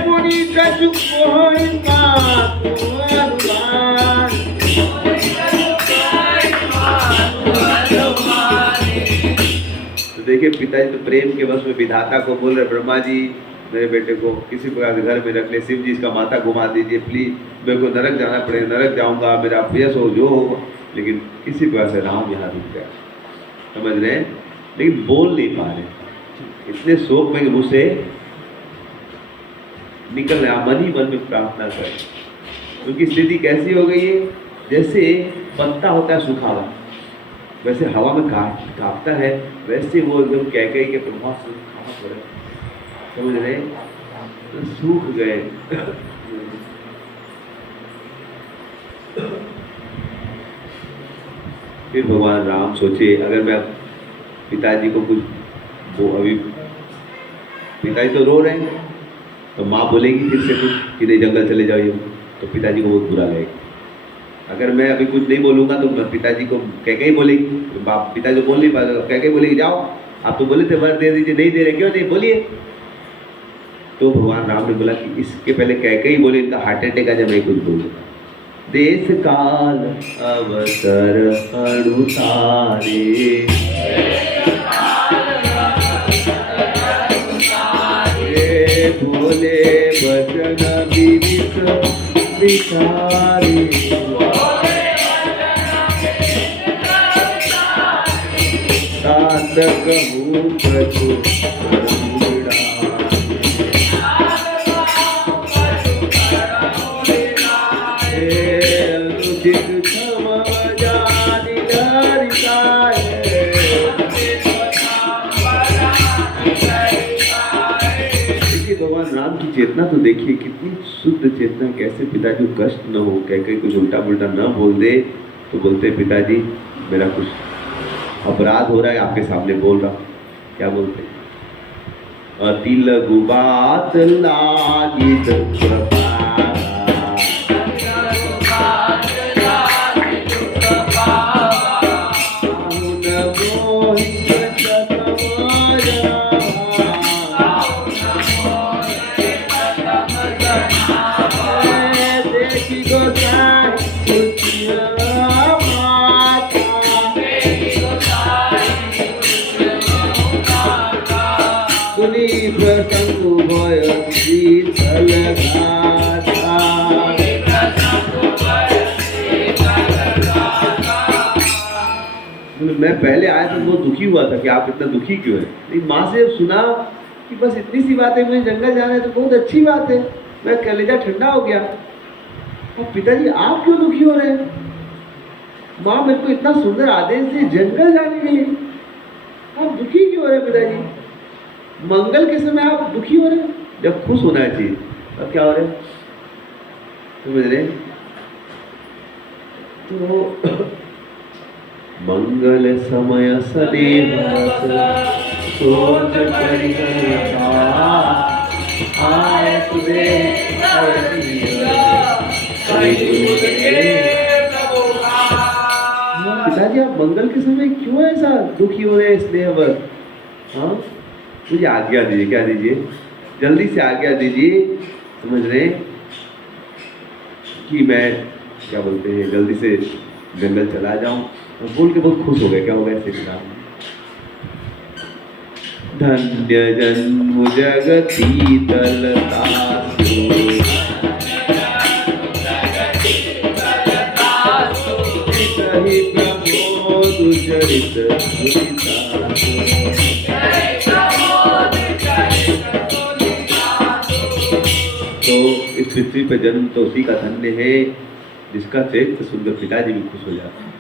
पुनि कछु कोई मातु अनुमान। तो देखिए पिताजी तो प्रेम के वश में विधाता को बोल रहे, ब्रह्मा जी मेरे बेटे को किसी प्रकार से घर में रख ले, शिव जी इसका माथा घुमा दीजिए प्लीज, मेरे को नरक जाना पड़े, नरक जाऊंगा, मेरा अपयश हो जो हो, लेकिन किसी प्रकार से राम यहाँ रुक गया, समझ रहे हैं, लेकिन बोल नहीं पा रहे, इतने शोक में कि मुझसे निकल रहा, मन ही मन में प्रार्थना करें। उनकी स्थिति कैसी हो गई है, जैसे पत्ता होता है सूखा हुआ, वैसे हवा में कांपता है, वैसे वो एकदम कह के प्रभाव से खाना पड़े, समझ रहे, तो सूख गए। फिर भगवान राम सोचे, अगर मैं पिताजी को कुछ, वो अभी पिताजी तो रो रहे हैं, तो माँ बोलेगी फिर से कुछ कि नहीं जंगल चले जाओ, तो पिताजी को बहुत बुरा लगेगा। अगर मैं अभी कुछ नहीं बोलूँगा तो पिताजी को कह के ही बोलेगी, तो बाप पिताजी को बोल नहीं पाएगा, कह के बोलेगी जाओ आप तो बोले थे वर दे दीजिए, नहीं दे रहे, क्यों नहीं बोलिए। तो भगवान राम ने बोला कि इसके पहले कह के ही बोले, इनका हार्ट अटैक आ जाए, मैं कुछ बोलूँगा। देश काल अवसर अनुसारे, भोले वचन विदित विचारे, साधक हूँ प्रभु राम की चेतना तो देखिए कितनी शुद्ध चेतना, कैसे पिताजी को कष्ट न हो, कह के कुछ उल्टा पुल्टा न बोल दे, तो बोलते पिताजी मेरा कुछ अपराध हो रहा है, आपके सामने बोल रहा, क्या बोलते, अति लघु बात लागी मैं पहले आया तो बहुत दुखी हुआ था कि आप इतना दुखी क्यों हैं, लेकिन माँ से सुना कि बस इतनी सी बात है, मुझे जंगल जाना है तो बहुत अच्छी बात है, मैं कलेजा ठंडा हो गया। और पिताजी आप क्यों दुखी हो रहे हैं, माँ मेरे को इतना सुंदर आदेश दी जंगल जाने के लिए, आप दुखी क्यों हो रहे हैं पिताजी, मंगल के समय आप दुखी हो रहे हैं, जब खुश होना चाहिए अब क्या हो रहे हैं, समझ रहे। तो मंगल समय सदैव सोच पिताजी आप मंगल के समय क्यों ऐसा दुखी हो रहे हैं स्नेहवर, हाँ मुझे आज्ञा दीजिए, क्या दीजिए, जल्दी से आज्ञा दीजिए, समझ रहे कि मैं क्या बोलते हैं जल्दी से जंगल चला जाऊं। और बोल के बहुत खुश हो गए, क्या हो गया श्री राम, धन्य जन्म जगती तलता प्रमोद चरित तो इस पृथ्वी पर जन्म तो उसी का धन्य है जिसका चरित्र सुंदर पिताजी भी खुश हो जाते हैं,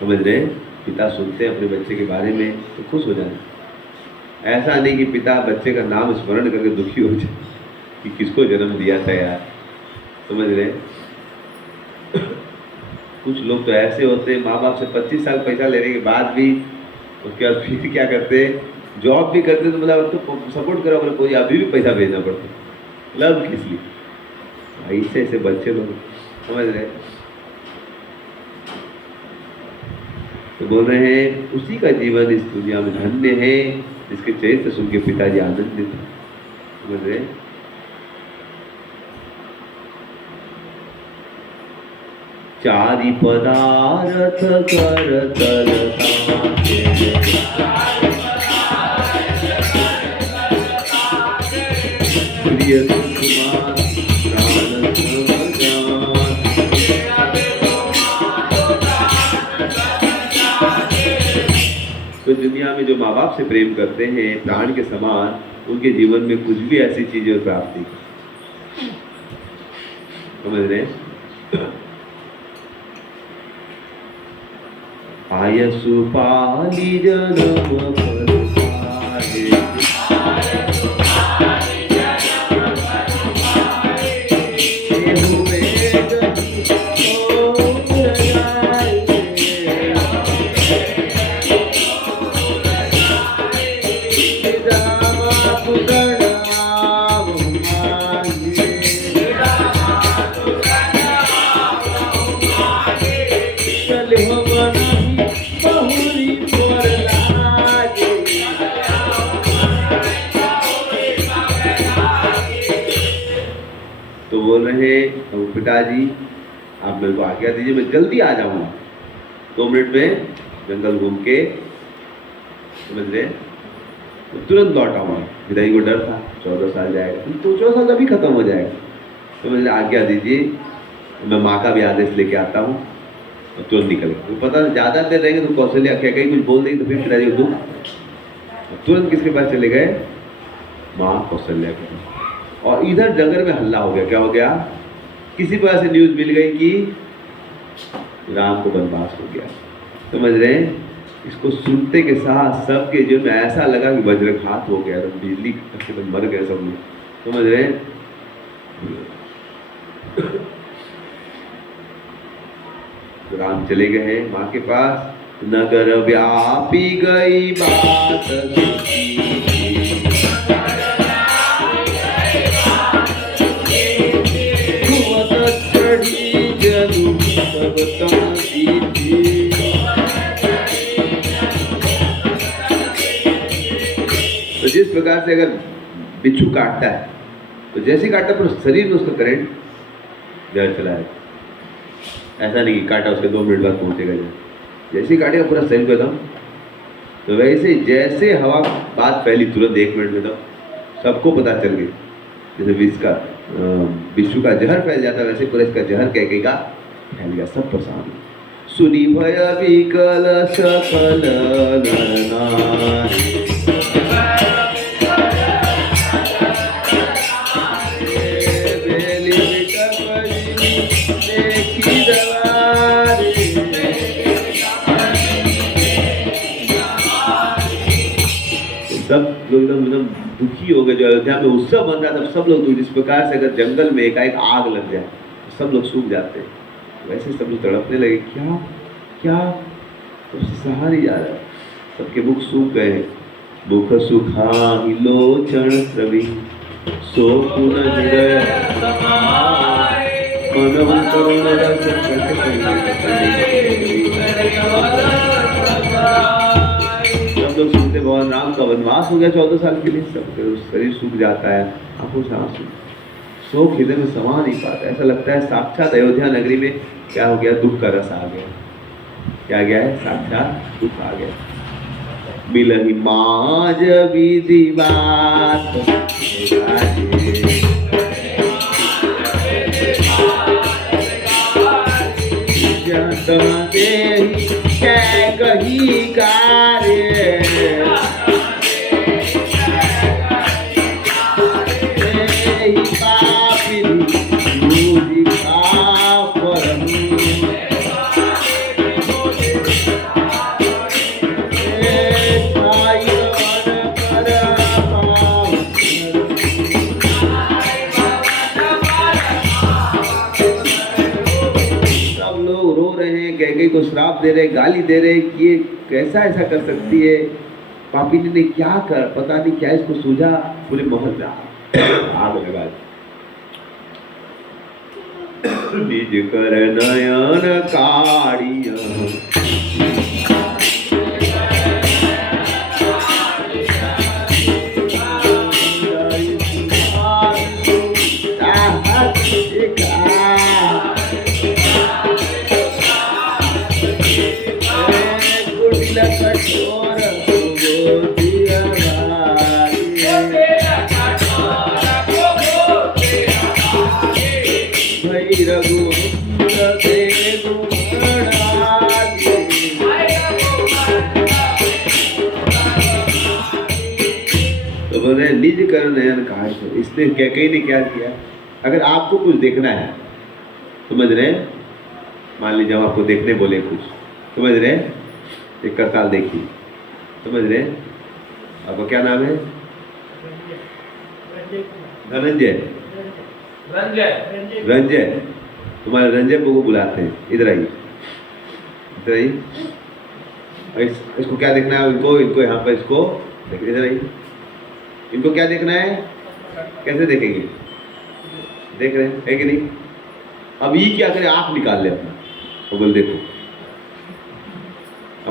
समझ रहे, पिता सुनते हैं अपने बच्चे के बारे में तो खुश हो जाते, ऐसा नहीं कि पिता बच्चे का नाम स्मरण करके दुखी हो जाए कि किसको जन्म दिया था यार, समझ रहे। कुछ लोग तो ऐसे होते हैं माँ बाप से 25 साल पैसा लेने के बाद भी उसके बाद फिर क्या करते हैं, जॉब भी करते तो मतलब तो सपोर्ट करो, बोले कोई अभी भी पैसा भेजना पड़ता है, लव किस लिए, ऐसे ऐसे बच्चे लोग, समझ रहे। तो बोल रहे हैं उसी का जीवन इस दुनिया में धन्य है जिसके चरित्र सुन के पिताजी आनंदित हैं, समझ रहे। चारि पदार्थ कर तलता प्रिय सुकुमार प्राण तो दुनिया में जो माँ बाप से प्रेम करते हैं प्राण के समान, उनके जीवन में कुछ भी ऐसी चीजें प्राप्त नहीं। समझ रहे? आयसु पाली जन्म बोल रहे पिताजी आप मेरे को आज्ञा दीजिए, मैं जल्दी आ जाऊंगा, 2 मिनट में जंगल घूम के, समझ रहे, तो तुरंत लौट आऊंगा। पिताजी को डर था 14 साल जाएगा, तो 14 साल कभी खत्म हो जाएगा, तो मुझे आज्ञा दीजिए, मैं माँ का भी आदेश लेके आता हूँ और तुरंत निकल। तो पता ज़्यादा देर रहेंगे तो कौशल्या क्या कहीं कुछ बोल देंगे तो फिर पिताजी को दुख। तुरंत किसके पास चले गए? माँ कौशल्या के पास। और इधर जंगल में हल्ला हो गया। क्या हो गया? किसी पर से न्यूज़ मिल गई कि राम को वनवास हो गया। समझ रहे हैं? इसको सुनते के साथ सबके जीवन में ऐसा लगा कि वज्रघात हो गया, तो बिजली तो मर गए सब लोग। समझ रहे हैं? तो राम चले गए माँ के पास। नगर व्यापी गई बात तो जिस प्रकार से अगर बिच्छू काटता है तो जैसे काटता पूरा शरीर में उसका करंट जहर चला है। ऐसा नहीं कि काटा उसके 2 मिनट बाद पहुंचेगा जहर, जैसे काटेगा पूरा शरीर को एकदम। तो वैसे जैसे हवा बात फैली तुरंत 1 मिनट में तो सबको पता चल गया। जैसे बिच्छू का जहर फैल जाता वैसे पूरा इसका जहर कहेगा फैल गया, सब परेशान। सुनी भय विकल सकल नरनारी सब लोग एकदम दुखी हो गए। जो अयोध्या में उत्सव बन रहा था सब लोग दुखी। इस प्रकार से अगर जंगल में एकाएक आग लग जाए तो सब लोग सूख जाते हैं, वैसे सब लोग तड़पने लगे। क्या क्या सबसे सहा नहीं जा रहा, सबके मुख सूख गए। मुख सुखा लोचन रवि सो पुनः हृदय मन करुण रस सब लोग सुनते भगवान राम का वनवास हो गया 14 साल के लिए। सबके शरीर सूख जाता है, आंखों से आंसू, शोक हृदय में समा नहीं पाता। ऐसा लगता है साक्षात अयोध्या नगरी में क्या हो गया? दुख का रस आ गया। क्या गया है? साक्षात दुख आ गया। मिलहि माज विधि बात कही कार्य को श्राप दे रहे, गाली दे रहे कि ये कैसा ऐसा कर सकती है, पापिनी ने क्या कर, पता नहीं क्या इसको सूझा, पूरे महल में आग लगा। निज कर नयन काढ़िया बोल रहे निज कर नयन काट। इसने कैकेयी ने क्या किया, अगर आपको कुछ देखना है, समझ रहे हैं, मान लीजिए हम आपको देखने बोले कुछ, समझ रहे हैं, एक करताल देखिए, समझ रहे हैं, आपका क्या नाम है? धनंजय, रंजय, तुम्हारे रंजय को बुलाते हैं, इधर आइए, इधर आइए। इसको क्या देखना है? इनको यहाँ पर इसको देखिए, इधर आइए। इनको क्या देखना है? कैसे देखेंगे? देख रहे हैं, है कि नहीं? अब ये क्या करे, आंख निकाल ले अपना और बोल देखो,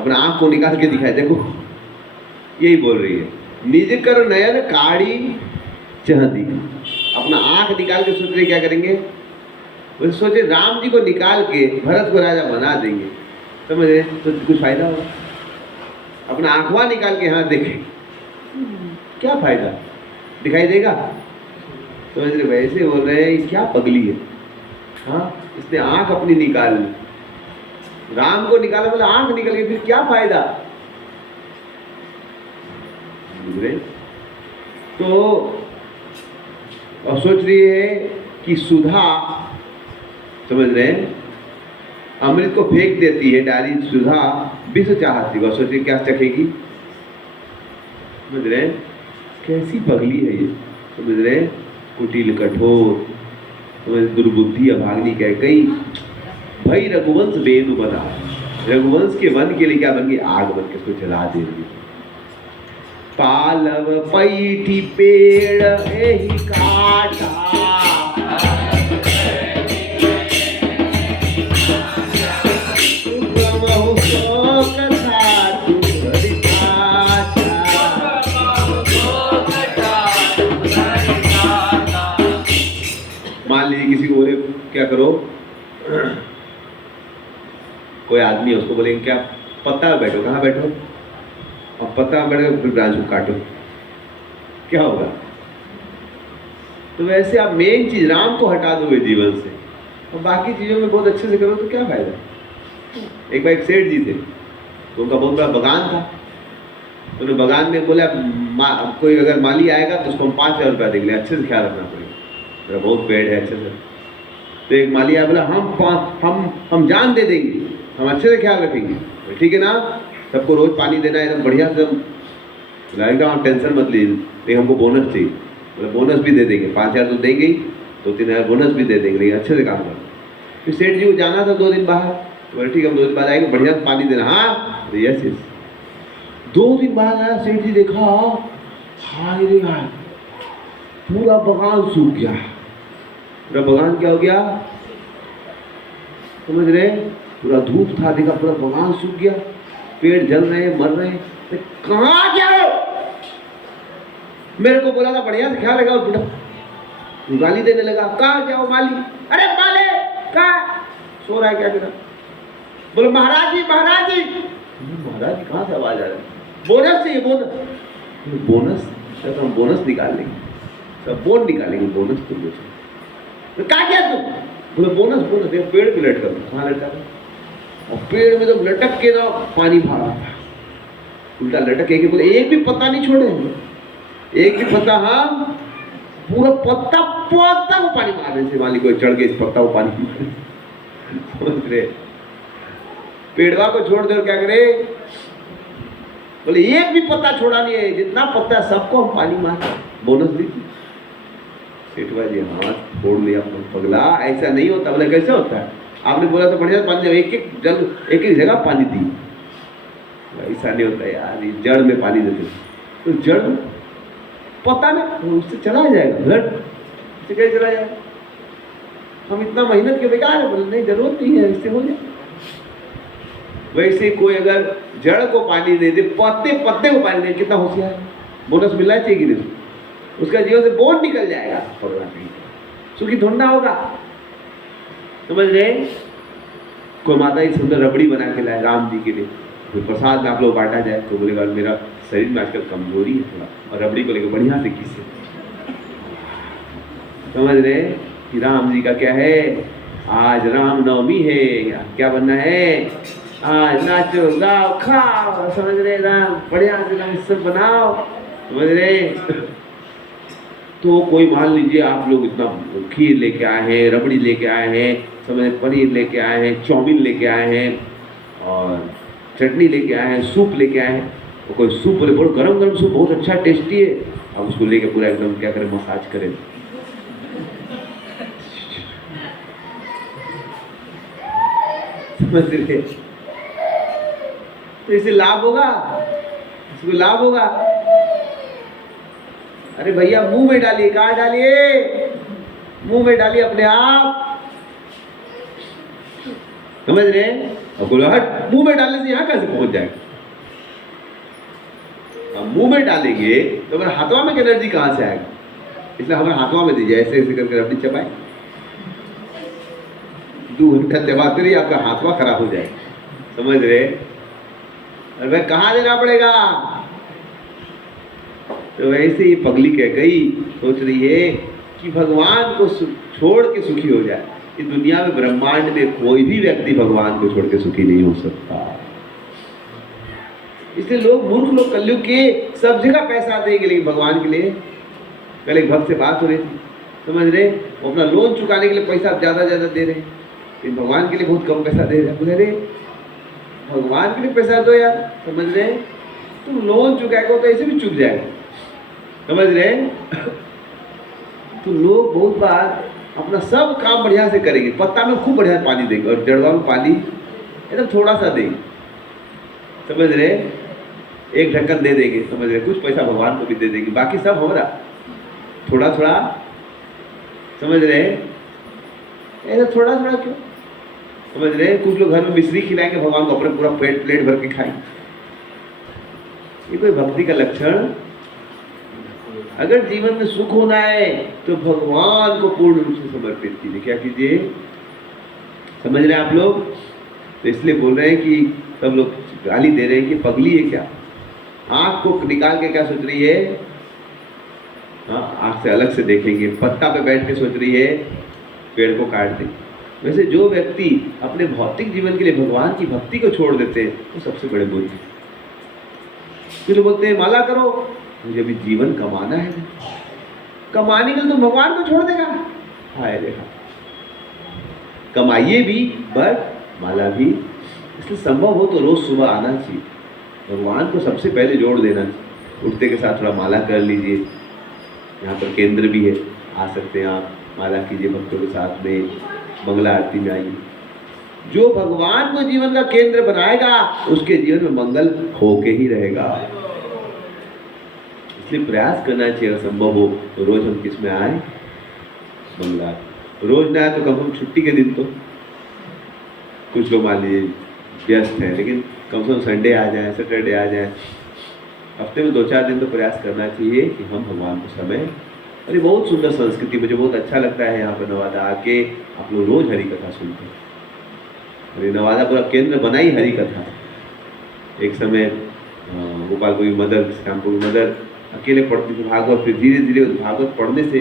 अपना आंख को निकाल के दिखाए, देखो, यही बोल रही है, निज कर नयन काढ़ी चहदी। अपना आंख निकाल के सोच रहे क्या करेंगे, वो सोचे राम जी को निकाल के भरत को राजा बना देंगे, समझ रहे, तो कुछ फायदा होगा? अपना आंखवा निकाल के हाथ देखें, क्या फायदा दिखाई देगा? समझ रहे, वैसे बोल रहे हैं क्या पगली है, हाँ, इसने आंख अपनी निकाल ली, राम को निकाला बोला आंख निकल गई, फिर क्या फायदा? तो और सोच रही है कि सुधा, समझ रहे हैं, अमृत को फेंक देती है डाली, सुधा विष चाहती, वह सोच रही क्या चखेगी, समझ रहे हैं, कैसी पगली है ये, समझ रहे हैं, कुटिल कठोर, समझ, दुर्बुद्धि अभाग्नि कैकेयी, भाई रघुवंश बेनु बना, रघुवंश के वन के लिए क्या बन गई, आग बन के उसको जला दे रही। पालव पैठी पेड़ एही काटा, मान लीजिए किसी को बोले क्या करो, कोई आदमी है, उसको बोलेंगे क्या पत्ता में बैठो, कहाँ बैठो, और पत्ता में बैठो, फिर ब्रांच को काटो, क्या होगा? तो वैसे आप मेन चीज राम को हटा दोगे जीवन से, और बाकी चीजों में बहुत अच्छे से करो तो क्या फायदा? एक बार एक सेठ जी थे, तो उनका बहुत बड़ा बगान था, तो उन्होंने बगान में बोला कोई अगर माली आएगा तो उसको हम 5,000 रुपया देंगे, अच्छे से ख्याल रखना पड़ेगा, मेरा बहुत पेड़ है अच्छे से। तो एक माली आया बोला हम जान दे देंगे, हम अच्छे से ख्याल रखेंगे, ठीक है ना, सबको रोज पानी देना है एकदम बढ़िया से, हम टेंशन मत लीजिए, लेकिन हमको बोनस चाहिए, मतलब बोनस भी दे देंगे, 5,000 तो देंगे ही, 2-3,000 बोनस भी दे देंगे, लेकिन अच्छे से काम करो। फिर सेठ जी को जाना था 2 दिन बाहर, बोले ठीक है हम 2 दिन बाद आएंगे, बढ़िया से पानी देना, हाँ यस यस। 2 दिन बाद आया, सेठ जी देखा, हाय रे हाय, पूरा बगान सूख गया, पूरा बगान क्या हो गया, समझ रहे, पूरा धूप था, देखा पूरा बगान सूख गया, पेड़ जल रहे मर रहे, कहाँ जाओ, मेरे को बोला था बढ़िया से ख्याल रखा, और बुढ़ा गाली देने लगा, कहाँ जाओ माली, अरे माले कहाँ सो रहा है क्या तेरा, बोले महाराज जी महाराज जी, महाराज जी कहाँ से आवाज आ रही, बोनस चाहिए बोनस, बोनस तो हम बोनस निकाल लेंगे, सब बोन निकालेंगे, बोनस तुम तो क्या किया तुम, बोले बोनस बोनस, पेड़ पे लटका, कहाँ लटका था, और पेड़ में जब लटक के ना पानी भागा था, उल्टा लटक के बोले एक भी पत्ता नहीं छोड़े, एक भी पत्ता, हाँ पूरा पत्ता को पानी मार रहे थे, मालिक को चढ़ के इस पत्ता को पानी मारे, समझ रहे, पेड़वा को छोड़ दे और क्या करे, बोले एक भी पत्ता छोड़ा नहीं है, जितना पत्ता है सबको हम पानी मार, बोनस दीजिए। सेठवा जी हाथ फोड़ लिया, पगला ऐसा नहीं होता, बोले कैसे होता है, आपने बोला तो बढ़िया पानी, एक एक जगह पानी दी, ऐसा नहीं होता यार, ये जड़ में पानी देते, तो जड़ पता नहीं उससे चला जाएगा, ब्लड उससे कैसे चला जाएगा, हम इतना मेहनत के बेकार है, बोले नहीं जरूरत नहीं है, इससे हो जाए। वैसे कोई अगर जड़ को पानी दे दे, पत्ते को पानी दे, कितना होशियार, बोनस मिलना चाहिए कि नहीं, उसका जीवन से बोझ निकल जाएगा, सुखी ढूंढना होगा, समझ रहे। कोई माता ही सुंदर रबड़ी बना के लाए राम जी के लिए, कोई प्रसाद में आप लोग बांटा जाए, तो बोलेगा मेरा शरीर में आजकल कमजोरी है थोड़ा, और रबड़ी को लेकर बढ़िया से किससे, समझ रहे कि राम जी का क्या है, आज रामनवमी है, क्या बनना है, आज नाचो गाओ खाओ, समझ रहे, राम बढ़िया से सब बनाओ, समझ रहे, तो कोई मान लीजिए आप लोग इतना खीर लेके आए हैं, रबड़ी लेके आए हैं, समझ पनीर लेके आए हैं, चाउमीन लेके आए हैं और चटनी लेके आए हैं, सूप लेके आए हैं। तो कोई सूप बोले बहुत गरम गरम सूप बहुत अच्छा टेस्टी है, अब उसको लेके पूरा एकदम क्या करें, मसाज करें। समझ रहे? तो इससे लाभ होगा, इसको लाभ होगा। अरे भैया मुंह में डालिए, कहाँ डालिए, मुंह में डालिए अपने आप। समझ रहे? और बोलो हट, मुंह में डालने से यहाँ कैसे पहुंच जाएगा? अब मुंह में डालेंगे तो हमारे हाथों में एनर्जी कहाँ से आएगा? इसलिए हमारे हाथों में दीजिए, ऐसे ऐसे करके रबड़ी चबाए, 2 घंटा चबाते रहिए, आपका हाथवा खराब हो जाएगा। समझ रहे? और वह कहाँ देना पड़ेगा? तो वैसे ही पगली कह गई, सोच रही है कि भगवान को छोड़ के सुखी हो जाए। इस दुनिया में ब्रह्मांड में कोई भी व्यक्ति भगवान को छोड़ के सुखी नहीं हो सकता। इसलिए लोग मूर्ख लोग कलयुग के सब जगह पैसा देंगे, लेकिन भगवान के लिए। कल एक भक्त से बात हो रही थी, समझ रहे, वो अपना लोन चुकाने के लिए पैसा ज्यादा दे रहे हैं, लेकिन भगवान के लिए बहुत कम पैसा दे रहे हैं। भगवान के लिए पैसा दो यार, समझ रहे, तुम लोन चुकाएगा तो ऐसे भी चुक जाएगा। समझ रहे? तो लोग बहुत बार अपना सब काम बढ़िया से करेंगे, पत्ता में खूब बढ़िया पानी देंगे और जड़वा में पानी एकदम थोड़ा सा देंगे। समझ रहे? एक ढक्कन दे देंगे, समझ रहे, कुछ पैसा भगवान को भी दे देंगे, बाकी सब हमारा थोड़ा थोड़ा। समझ रहे? ऐसा थोड़ा थोड़ा क्यों? समझ रहे? कुछ लोग घर में मिश्री खिलाएंगे, भगवान को अपने पूरा प्लेट भर के खाएंगे। ये कोई भक्ति का लक्षण? अगर जीवन में सुख होना है तो भगवान को पूर्ण रूप से समर्पित कीजिए। क्या कीजिए? समझ रहे हैं आप लोग? तो इसलिए बोल रहे हैं कि सब लोग गाली दे रहे हैं कि पगली है क्या, आंख को निकाल के क्या सोच रही है, हाँ आंख से अलग से देखेंगे, पत्ता पे बैठ के सोच रही है पेड़ को काट दे। वैसे जो व्यक्ति अपने भौतिक जीवन के लिए भगवान की भक्ति को छोड़ देते हैं वो सबसे बड़े बुद्धि। फिर बोलते हैं माला करो, मुझे अभी जीवन कमाना है, कमाने के लिए तो भगवान को छोड़ देगा। हाय देखा, कमाइए भी बट माला भी। इसलिए संभव हो तो रोज सुबह आना चाहिए, भगवान को सबसे पहले जोड़ देना चाहिए। उठते के साथ थोड़ा माला कर लीजिए, यहाँ पर केंद्र भी है, आ सकते हैं आप, माला कीजिए भक्तों के साथ में, मंगला आरती में आइए। जो भगवान को जीवन का केंद्र बनाएगा उसके जीवन में मंगल होके ही रहेगा। इसलिए प्रयास करना चाहिए, अगर संभव हो तो रोज हम किस में आए, मंगला। रोज ना आए तो कम से कम छुट्टी के दिन तो, कुछ लोग मान लीजिए व्यस्त हैं, लेकिन कम से कम संडे आ जाए, सैटरडे आ जाए, हफ्ते में 2-4 दिन तो प्रयास करना चाहिए कि हम भगवान को समय। अरे बहुत सुंदर संस्कृति, मुझे बहुत अच्छा लगता है यहाँ पर नवादा आके आप लोग रोज हरी कथा सुनते हैं। अरे नवादा पूरा केंद्र बना ही हरी कथा। एक समय गोपालपुर की मदर, श्यामपुर की मदर अकेले पढ़ती थी भागवत, फिर धीरे धीरे भागवत पढ़ने से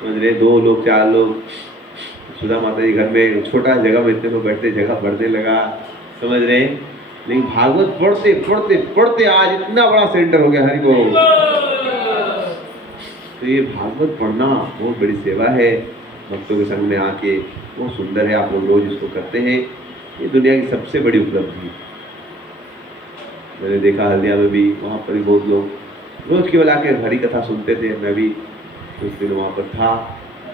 समझ रहे 2 लोग 4 लोग, सुधा माता जी घर में छोटा जगह में इतने लोग बैठते, जगह बढ़ने लगा। समझ रहे? लेकिन भागवत पढ़ते पढ़ते पढ़ते आज इतना बड़ा सेंटर हो गया हरि को। तो ये भागवत पढ़ना बहुत बड़ी सेवा है, भक्तों के संग में आके बहुत सुंदर है। आप लोग रोज इसको करते हैं, ये दुनिया की सबसे बड़ी उपलब्धि है। मैंने देखा हल्दिया में भी, वहाँ पर भी बहुत लोग रोज केवल आके हरी कथा सुनते थे। मैं भी कुछ दिन वहाँ पर था,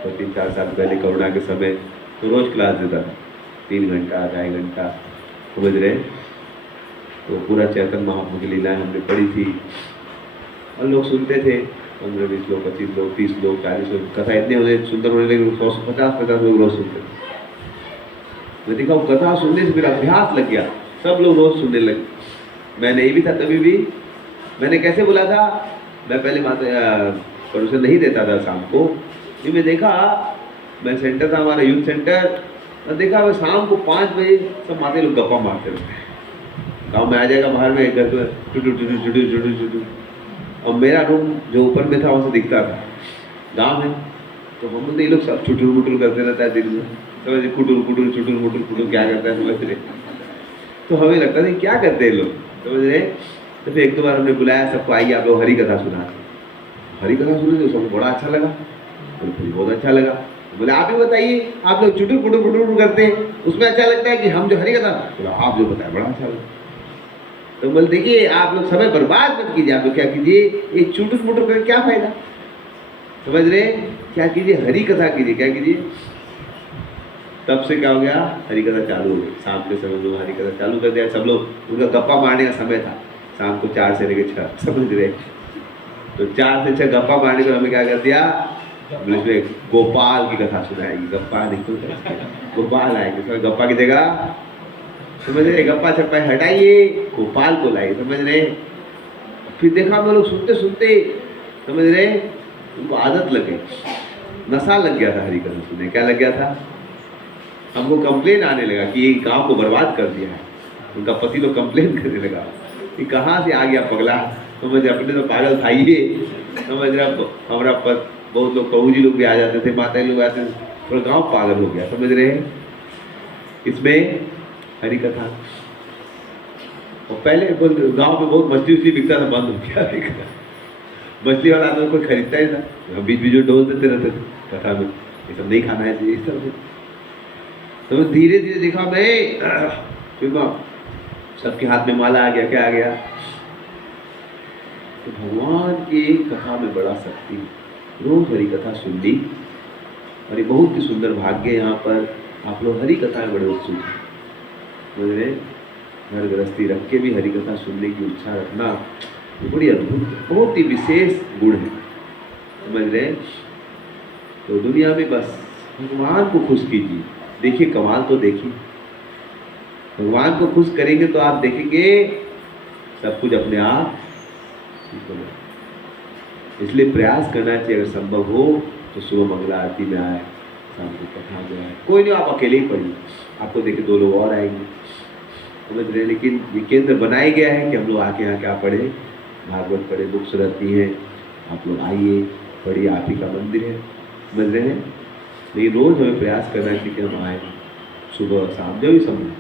तो 3-4 साल पहले कोरोना के समय, तो रोज क्लास देता था, 3 घंटा 2.5 घंटा। समझ रहे? तो पूरा चैतन्य महाप्रभु की लीलाएं हमने पढ़ी थी और लोग सुनते थे, 15-20 लोग, 25 लोग, 30 लोग, 40 लोग। कथा इतने होने सुंदर होने लगे, 150-50 लोग रोज सुनते थे। मैं देखा वो कथा सुनने से फिर अभ्यास लग गया, सब लोग रोज सुनने लगे। मैं नहीं भी था तभी भी, मैंने कैसे बोला था, मैं पहले परमिशन नहीं देता था शाम को। फिर मैं देखा, मैं सेंटर था हमारा यूथ सेंटर, और देखा मैं शाम को 5 बजे सब माते लोग गप्पा मारते रहते हैं। गाँव में आ जाएगा बाहर में एक घर टुटू, और मेरा रूम जो ऊपर में था वहाँ से दिखता था गाँव में। तो हम लोग ये लोग सब छुटुर मुटुर करते रहता है दिन में, समझ कुटुर कुटुर छुटुर मुटुर कुटुर क्या करता है समझ रहे। तो हमें लगता था क्या करते हैं लोग, समझ रहे। तो फिर 1-2 बार हमने बुलाया सबको, आइए आप लोग हरी कथा सुनाते। हरी कथा सुनी तो सबको बड़ा अच्छा लगा। बोले बहुत अच्छा लगा। बोले आप ही बताइए, आप लोग चुटुर पुटुर पुटुर करते हैं, उसमें अच्छा लगता है कि हम जो हरी कथा? बोला आप जो बताए बड़ा अच्छा लगा। तो बोले देखिए आप लोग समय बर्बाद मत कीजिए, आप लोग क्या कीजिए, ये चुटुर पुटुर करके क्या फायदा, समझ रहे? क्या कीजिए, हरी कथा कीजिए। क्या कीजिए? तब से क्या हो गया, हरी कथा चालू हो गई। शाम के समय लोग हरी कथा चालू कर दिया। सब लोग, उनका गप्पा मारने का समय था शाम को 4 से लेकर 6, समझ रहे? तो 4 से 6 गप्पा मारने को हमें क्या कर दिया, इसमें गोपाल की कथा सुनाएगी। गप्पा नहीं तो गोपाल आएंगे, समझ? गप्पा की जगह, समझ रहे, गप्पा छप्पा हटाइए, गोपाल को लाइए, समझ रहे? फिर देखा हम लोग सुनते सुनते, समझ रहे, उनको आदत लग गई, नशा लग गया था हरी कथा सुनने। क्या लग गया था? हमको कंप्लेन आने लगा कि ये गांव को बर्बाद कर दिया है। उनका पति लोग कंप्लेन करने लगा कि कहाँ से आ गया पगला, समझ? अपने तो पागल था ये, समझ रहे? हमारा बहुत लोग कहू जी लोग भी आ जाते थे, माता लोग आते थे, पूरा गाँव पागल हो गया, समझ रहे हैं? इसमें हरी कथा। और पहले गांव में बहुत मछली उछली बिकता था, बंद हो गया हरी कथा। मछली वाला आदमी कोई खरीदता ही था, बीच बीच में डोल देते रहते थे कथा में, ये सब नहीं खाना है चाहिए, सब। तो धीरे धीरे देखा मैं, सबके हाथ में माला आ गया। क्या आ गया? तो भगवान की कथा में बड़ा शक्ति। रोज हरी कथा सुन ली, और ये बहुत ही सुंदर भाग्य है। यहाँ पर आप लोग हरी कथा में बड़े उत्सुक हैं, समझ रहे? घर गृहस्थी रख के भी हरी कथा सुनने की इच्छा रखना ये बड़ी अद्भुत, बहुत ही विशेष गुण है, समझ रहे? तो दुनिया में बस भगवान को खुश कीजिए। देखिए कमाल तो देखिए, भगवान को खुश करेंगे तो आप देखेंगे सब कुछ अपने आप ठीक हो जाए। इसलिए प्रयास करना चाहिए, अगर संभव हो तो सुबह मंगला आरती में आए, शाम को कथा जो है, कोई नहीं, आप अकेले ही पढ़िए, आपको देखे 2 लोग और आएंगे, समझ रहे? लेकिन ये केंद्र बनाया गया है कि हम लोग आके यहाँ क्या पढ़े, भागवत पढ़े, बुक्स रहती हैं, आप लोग आइए पढ़िए, आप ही का मंदिर है, समझ रहे हैं? लेकिन रोज हमें प्रयास करना चाहिए कि हम आए सुबह शाम, जो भी समय।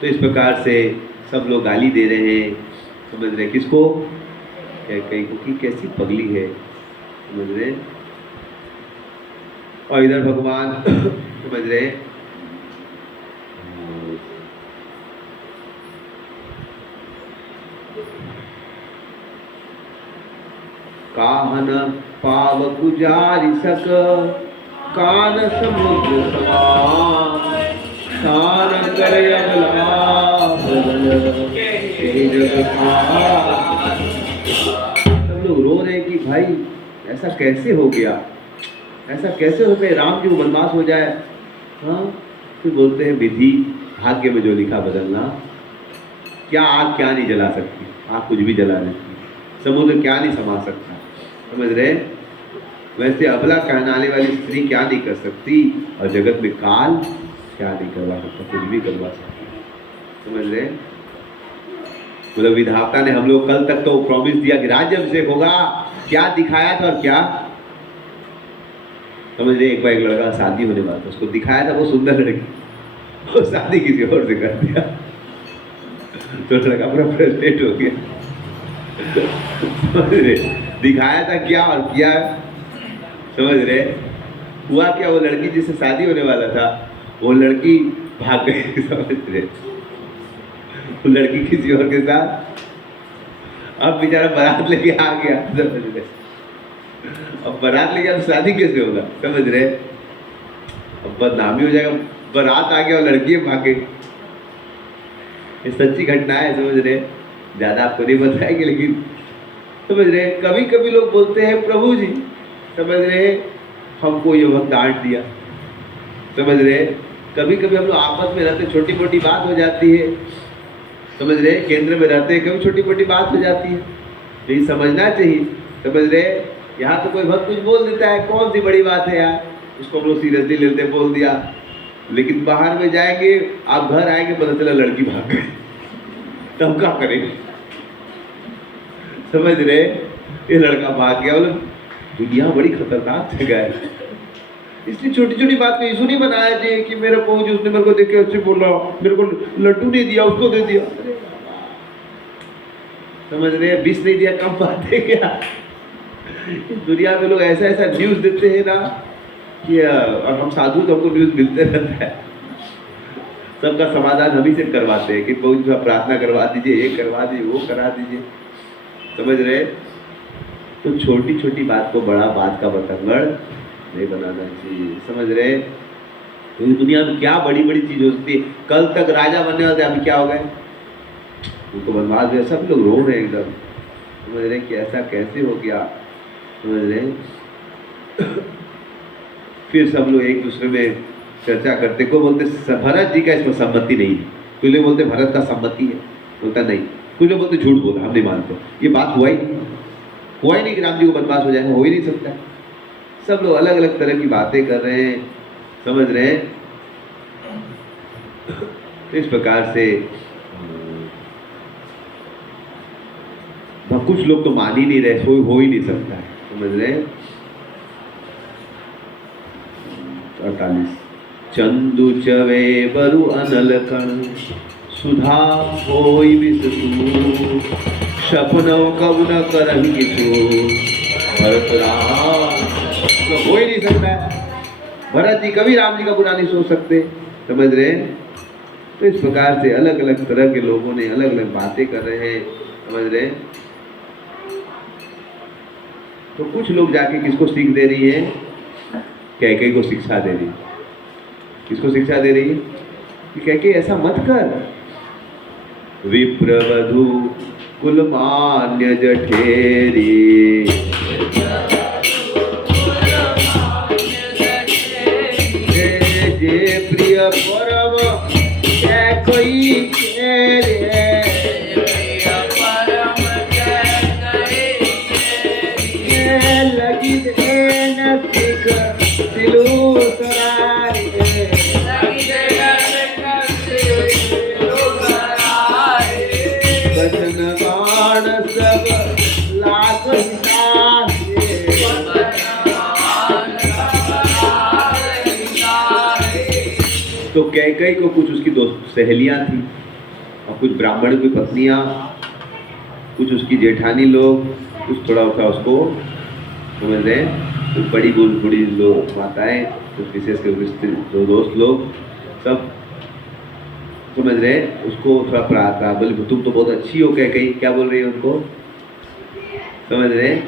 तो इस प्रकार से सब लोग गाली दे रहे हैं, समझ रहे? किसको? कहीं को कि कैसी पगली है, समझ रहे? और इधर भगवान समझ रहे, काहन पाव गुजारि सक, कान समुद्र समान, शान करे अबला सब लोग रो रहे कि भाई ऐसा कैसे हो गया, ऐसा कैसे हो गया, राम जी को वनवास हो जाए। हाँ, फिर बोलते हैं विधि, भाग्य में जो लिखा बदलना। क्या आग क्या नहीं जला सकती, आग कुछ भी जला देती, समुद्र क्या नहीं समा सकता, समझ रहे? वैसे अबला कहलाने वाली स्त्री क्या नहीं कर सकती, और जगत में काल क्या नहीं करवा सकता, कुछ भी करवा सकता, समझ रहे? मतलब विधाता ने हम लोग कल तक तो प्रॉमिस दिया कि राज्य अभिषेक होगा, क्या दिखाया था और क्या, समझ रहे? एक बार एक लड़का शादी होने वाला था, उसको दिखाया था वो सुंदर लड़की, वो शादी किसी और से कर दिया, तो लड़का पूरा फ्रस्ट्रेट हो गया, समझ रहे? दिखाया था क्या और किया, समझ रहे? हुआ क्या, वो लड़की जिससे शादी होने वाला था वो लड़की भाग गई, समझ रहे? वो लड़की किसी और के साथ, अब बेचारा बारात लेके आ गया, समझ रहे? अब बारात ले गया तो शादी कैसे होगा, समझ रहे? अब बदनामी हो जाएगा, बारात आ गया और लड़की भाग गई। ये सच्ची घटना है, समझ रहे? ज़्यादा आपको नहीं बताएंगे, लेकिन समझ रहे? कभी कभी लोग बोलते हैं प्रभु जी, समझ रहे, हमको ये वक्त डांट दिया, समझ रहे? कभी कभी हम लोग आपस में रहते, छोटी मोटी बात हो जाती है, समझ रहे? केंद्र में रहते हैं, कभी छोटी मोटी बात हो जाती है, यही समझना चाहिए, समझ रहे? यहाँ तो कोई भक्त कुछ बोल देता है, कौन सी बड़ी बात है यार, उसको हम लोग सीरियसली लेते, बोल दिया। लेकिन बाहर में जाएंगे, आप घर आएंगे, पता चला लड़की भाग गई, तब क्या करेंगे, समझ रहे? ये लड़का भाग गया, बोले दुनिया बड़ी खतरनाक जगह है, इसलिए छोटी छोटी बात पे इशू नहीं बनाया जी कि मेरा पहुंच उसने मेरे को देख के अच्छे बोला, मेरे को लड्डू नहीं दिया, उसको दे दिया। अरे समझ रहे हैं, 20 नहीं दिया कम बात है क्या? दुनिया में लोग ऐसा ऐसा न्यूज देते हैं ना कि और हम साधु तो हमको न्यूज मिलते रहता है, सबका समाधान हम ही से करवाते हैं कि बहुत प्रार्थना करवा दीजिए, ये करवा दीजिए, वो करा दीजिए। समझ रहे? तो छोटी छोटी बात को बड़ा बात का बतंगड़ नहीं बनाना चाहिए। समझ रहे? तो दुनिया में क्या बड़ी बड़ी चीज होती है। कल तक राजा बनने वाले अभी क्या हो गए, उनको बनवास गया, सब लोग रो रहे हैं एकदम। समझ रहे कि ऐसा कैसे हो गया? समझ रहे? फिर सब लोग एक दूसरे में चर्चा करते, को बोलते भरत जी का इसमें सम्मति नहीं है, कोई लोग बोलते भरत का सम्मति है, बोलता नहीं, कोई लोग बोलते झूठ बोला, हम नहीं मानते, ये बात हुआ ही नहीं कि राम जी को बनवास हो जाएगा, हो ही नहीं सकता। सब लोग अलग अलग तरह की बातें कर रहे हैं। समझ रहे हैं? इस प्रकार से कुछ लोग तो मान ही नहीं रहे, हो ही नहीं सकता है। समझ रहे हैं? 48 चंदू चवे बरु अनल कण सुधा होई विसतु सपनों कब न करही किछु भरत राम। तो हो ही नहीं सकता है, भरत जी कभी राम जी का बुरा नहीं सोच सकते। समझ रहे हैं? तो इस प्रकार से अलग अलग तरह के लोगों ने अलग अलग बातें कर रहे हैं। समझ रहे हैं? तो कुछ लोग जाके किसको सीख दे रही है, कैकेयी को शिक्षा दे रही है। किसको शिक्षा दे रही है कि कैकेयी ऐसा मत कर, विप्रवधु कुलमान्य जठेरी जे प्रिय परम कैकेयी के रे लगी देन सिख दिलो सराय बचन बाण सब लाख तो कैकेयी को कुछ उसकी दोस्त सहेलियां थी और कुछ ब्राह्मण की पत्नियां, कुछ उसकी जेठानी लोग, कुछ थोड़ा उठा उसको समझ रहे हैं, कुछ बड़ी बूढ़ी लोग माताएं, कुछ विशेष कर जो दोस्त लोग सब समझ रहे हैं उसको थोड़ा प्रार्थना बोले तुम तो बहुत अच्छी हो। कैकेयी क्या बोल रही है उनको? समझ रहे हैं?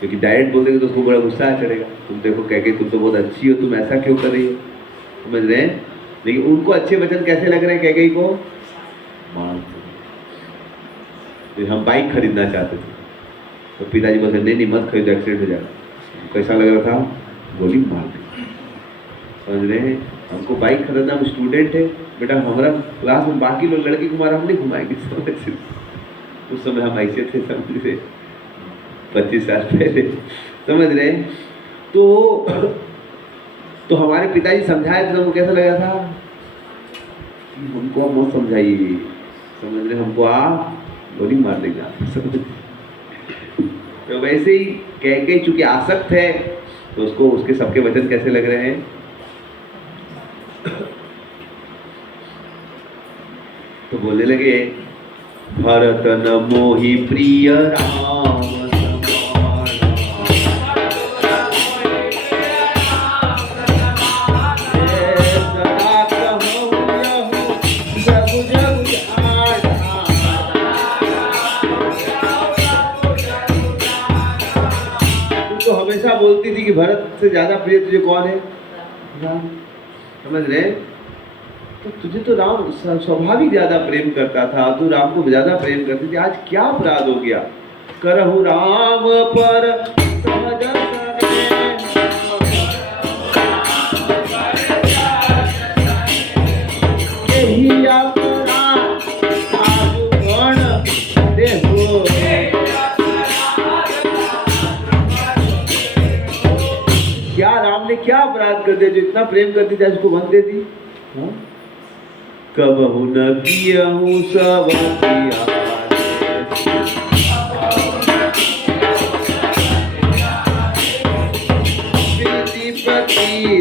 क्योंकि डायरेक्ट बोल देंगे तो उसको बड़ा गुस्सा चढ़ेगा, तुम देखो कैकेयी तुम तो बहुत अच्छी हो, तुम ऐसा क्यों कर रही हो? समझ रहे हैं? लेकिन उनको अच्छे वचन कैसे लग रहे हैं कैकेयी को? हम बाइक खरीदना चाहते थे तो पिताजी बोलते नहीं मत खरीदो, एक्सीडेंट हो जाएगा। कैसा लग रहा था? गोली मार दी। समझ रहे हैं? हमको बाइक खरीदना, हम स्टूडेंट है बेटा, हमारा क्लास में बाकी लोग लड़के घुमा, हम नहीं घुमाएंगे। उस समय हम ऐसे थे, समझ रहे, 25 साल पहले। समझ रहे? तो हमारे पिताजी समझाए तो हमको कैसा लगा था? हमको आप मत समझाइए, समझ रहे, हमको आप गोली मार देगा। तो वैसे ही कैकेयी चूंकि आसक्त है तो उसको उसके सबके वचन कैसे लग रहे हैं? तो बोलने लगे भरत न मोहि प्रिय राम हमेशा बोलती थी कि भरत से ज्यादा प्रिय तुझे कौन है? राम। समझ रहे? तो तुझे तो राम स्वाभाविक ज्यादा प्रेम करता था, तू राम को ज्यादा प्रेम करती थी, आज क्या अपराध हो गया? करहु राम पर सहज यही अपराध आजु गण देहो। क्या राम ने क्या अपराध कर दिया जो इतना प्रेम करती थी, आज उसको वन दे दी? कबहु न कियहु सब प्रीति पति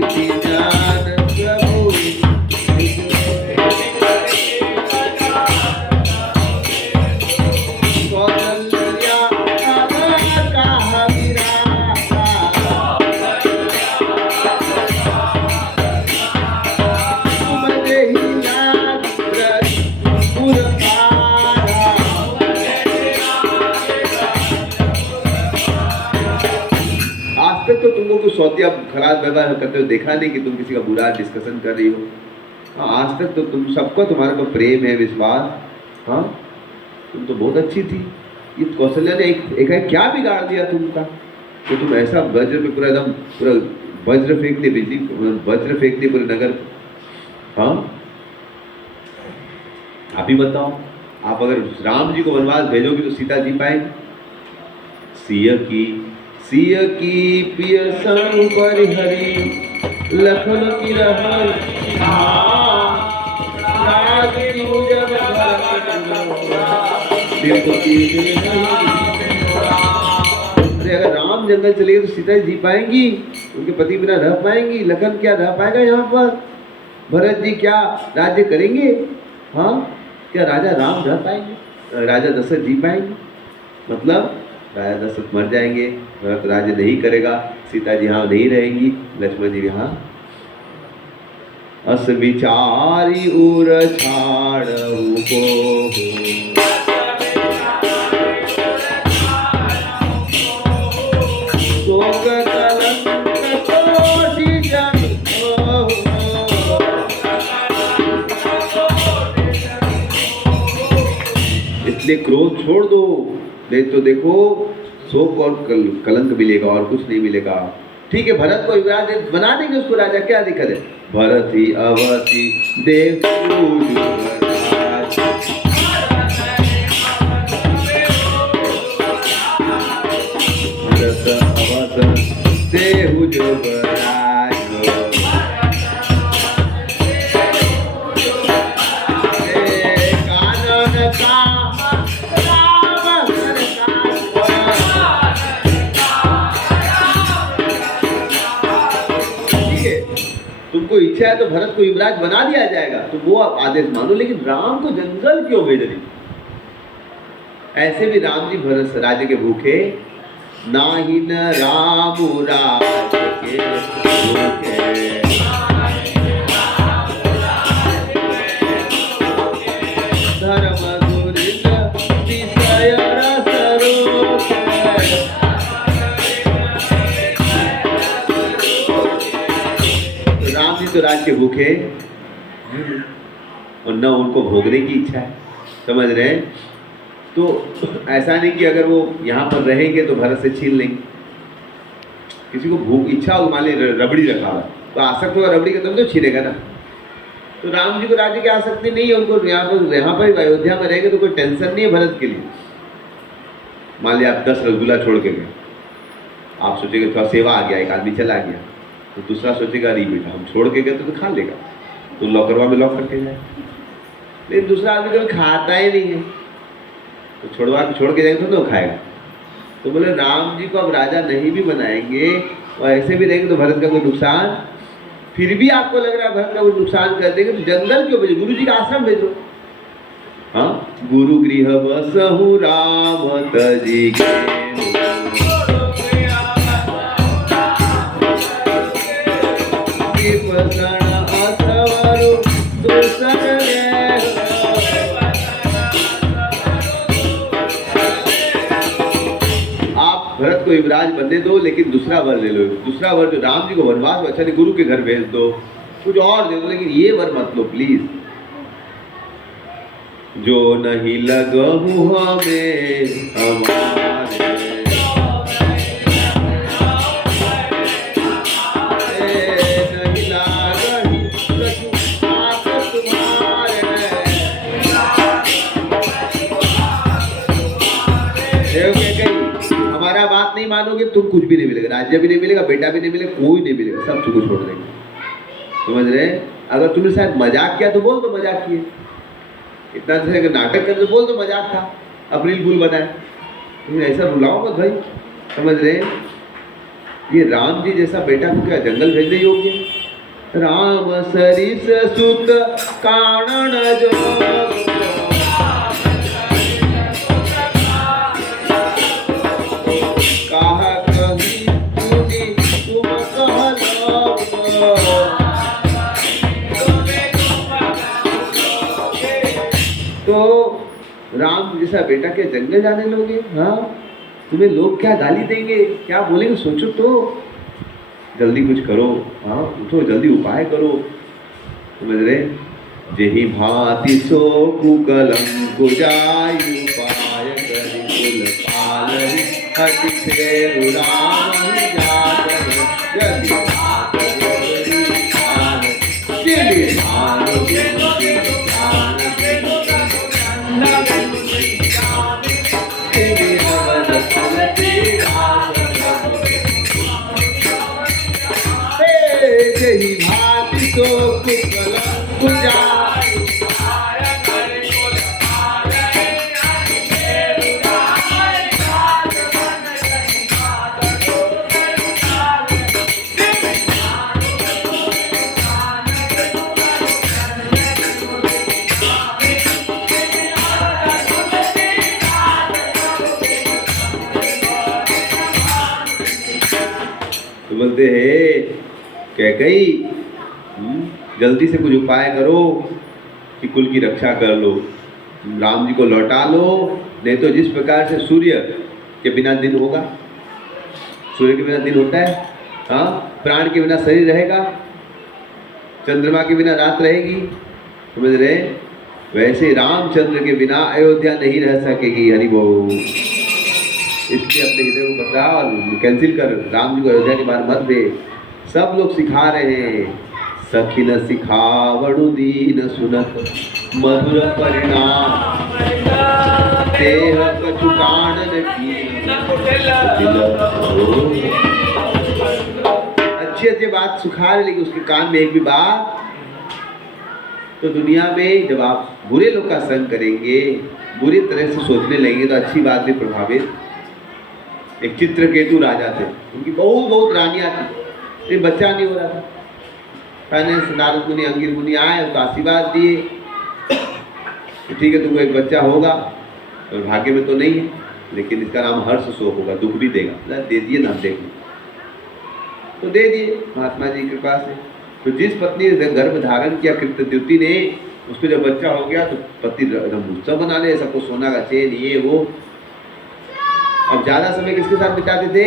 तुमको कुछ सौतिया खराब व्यवहार करते हो देखा नहीं कि तुम किसी का बुरा डिस्कशन कर रही हो। हाँ, आज तक तो तुम सबको तुम्हारे को प्रेम है, विश्वास। हाँ, तुम तो बहुत अच्छी थी। ये कौशल्या ने एक क्या बिगाड़ दिया तुमका तो तुम ऐसा वज्र पे पूरा एकदम पूरा वज्र फेंक दी, बिजली वज्र फेंक दी पूरे नगर। हाँ, आप ही बताओ, आप अगर राम जी को वनवास भेजोगे तो सीता जी पाएंगे? सिय की पिय संग परिहरी लखन की रहन अरे अगर राम जंगल चले गए तो सीता जी पाएंगी? उनके पति बिना रह पाएंगी? लखन क्या रह पाएगा यहाँ पर? भरत जी क्या राज्य करेंगे? हाँ, क्या राजा राम रह पाएंगे? राजा दशरथ जी पाएंगे? मतलब राजा दशरथ मर जाएंगे, भरत राज्य नहीं करेगा, सीता जी यहाँ नहीं रहेंगी, लक्ष्मण जी यहाँ। अस विचारी उर छाड़हु को शोक कलंक कोटि जन हो। इसलिए क्रोध छोड़ दो, नहीं तो देखो शोक और कलंक मिलेगा और कुछ नहीं मिलेगा। ठीक है, भरत को युवराज बना देंगे उसको राजा, क्या दिक्कत है? भरत ही अवति देव देहु युवराज कानन का तुमको इच्छा है तो भरत को युवराज बना दिया जाएगा, तो वो आप आदेश मानो। लेकिन राम को जंगल क्यों भेज रही? ऐसे भी राम जी भरत राज्य के भूखे नाही न राम राज्य के भूखे। धर्म गुरिल विषय रस रोके। राम जी तो राज्य के भूखे और न उनको भोगने की इच्छा है, समझ रहे हैं? तो ऐसा नहीं कि अगर वो यहाँ पर रहेंगे तो भरत से छीन लेंगे। किसी को भूख इच्छा हो, मान ली रबड़ी रखा हुआ तो आसक्त होगा रबड़ी का, तब तो छीनेगा ना। तो राम जी को राज्य की आसक्ति नहीं है, उनको यहाँ पर अयोध्या में रहेंगे तो कोई टेंशन नहीं है भरत के लिए। मान लिया आप 10 रसगुल्ला छोड़ के गए, आप सोचेंगे थोड़ा सेवा आ गया, एक आदमी चला गया, तो दूसरा सोचेगा अरे बेटा हम छोड़ के गए तो खा लेगा, तो लॉकरवा में लॉक करके जाए। लेकिन दूसरा आदमी कभी खाता ही नहीं है, तो छोड़ के जाएंगे तो खाएगा। तो बोले राम जी को अब राजा नहीं भी बनाएंगे और ऐसे भी रहेंगे तो भरत का कोई नुकसान, फिर भी आपको लग रहा है भरत का कोई नुकसान कर देंगे, तो जंगल क्यों भेजो? गुरु जी का आश्रम भेजो। हाँ, गुरु गृह बसहु राम तजी के भरत को युवराज बनने दो, लेकिन दूसरा वर ले लो। दूसरा वर जो राम जी को वनवास, अच्छा नहीं गुरु के घर भेज दो, कुछ और दे दो, लेकिन ये वर मत लो प्लीज। जो नहीं लगहु हमें हमारे नहीं लागहि आस तुम्हारे। हमारा बात नहीं मानोगे तुम कुछ भी नहीं मिलेगा, राज्य भी नहीं मिलेगा, बेटा भी नहीं मिलेगा, कोई नहीं मिलेगा, सब तुमको छोड़ देंगे। समझ रहे? अगर तुमने शायद मजाक किया तो बोल दो मजाक किए, इतना से नाटक कर तो बोल दो मजाक था, अप्रैल फूल बनाए, तुम्हें ऐसा रुलाओ मत भाई। समझ रहे? ये राम जी जैसा बेटा को क्या जंगल भेजने योग्य? राम सरिस सुत कानन जो तो राम जैसा बेटा क्या जंगल जाने लोगे? हाँ, तुम्हें लोग क्या गाली देंगे, क्या बोलेंगे, सोचो तो। जल्दी कुछ करो, हाँ उठो जल्दी उपाय करो, समझ रहे। जेहि भांति सो कुकलंकु जायु उपाय करि कुल पालहि हठि फेरु राम जात यदि भात जोरी ध्यान जिनि ध्यान बिनुति ध्यान जिनि अवध फलति जेहि भांति सो कुकलंकु जायु उपाय करि कुल पालहि हठि फेरु राम जात तो बोलते हैं कैकेयी जल्दी से कुछ उपाय करो कि कुल की रक्षा कर लो, राम जी को लौटा लो, नहीं तो जिस प्रकार से सूर्य के बिना दिन होगा, सूर्य के बिना दिन होता है, हाँ, प्राण के बिना शरीर रहेगा, चंद्रमा के बिना रात रहेगी, समझ रहे। वैसे रामचंद्र के बिना अयोध्या नहीं रह सकेगी। हरि बोल। इसलिए अपने हृदय को बता और कैंसिल कर, राम जी को अयोध्या के बाहर मत दे। सब लोग सिखा रहे हैं, सखी न सिखावड़ु दीन सुनत मधुर परिणाम देह कछु कांडन की अच्छी अच्छी बात सिखा रहे, लेकिन उसके कान में एक भी बात। तो दुनिया में जब आप बुरे लोग का संग करेंगे, बुरी तरह से सोचने लगेंगे, तो अच्छी बात भी प्रभावित। एक चित्रकेतु राजा थे, उनकी बहुत बहुत रानियां थी, लेकिन बच्चा नहीं हो रहा था। पहले नारद मुनि अंगिर मुनि आए, उसको आशीर्वाद दिए, ठीक है तुमको एक बच्चा होगा, और भाग्य में तो नहीं है, लेकिन इसका नाम हर्ष शोक होगा, दुख भी देगा। दे दिए ना, देखो तो दे दिए महात्मा जी की कृपा से। तो जिस पत्नी ने गर्भ धारण किया कृत्यद्युति ने, उसको जब बच्चा हो गया तो पति एकदम उत्सव बना ले, सबको सोना का चेन ये वो। अब ज़्यादा समय किसके साथ बिताते थे?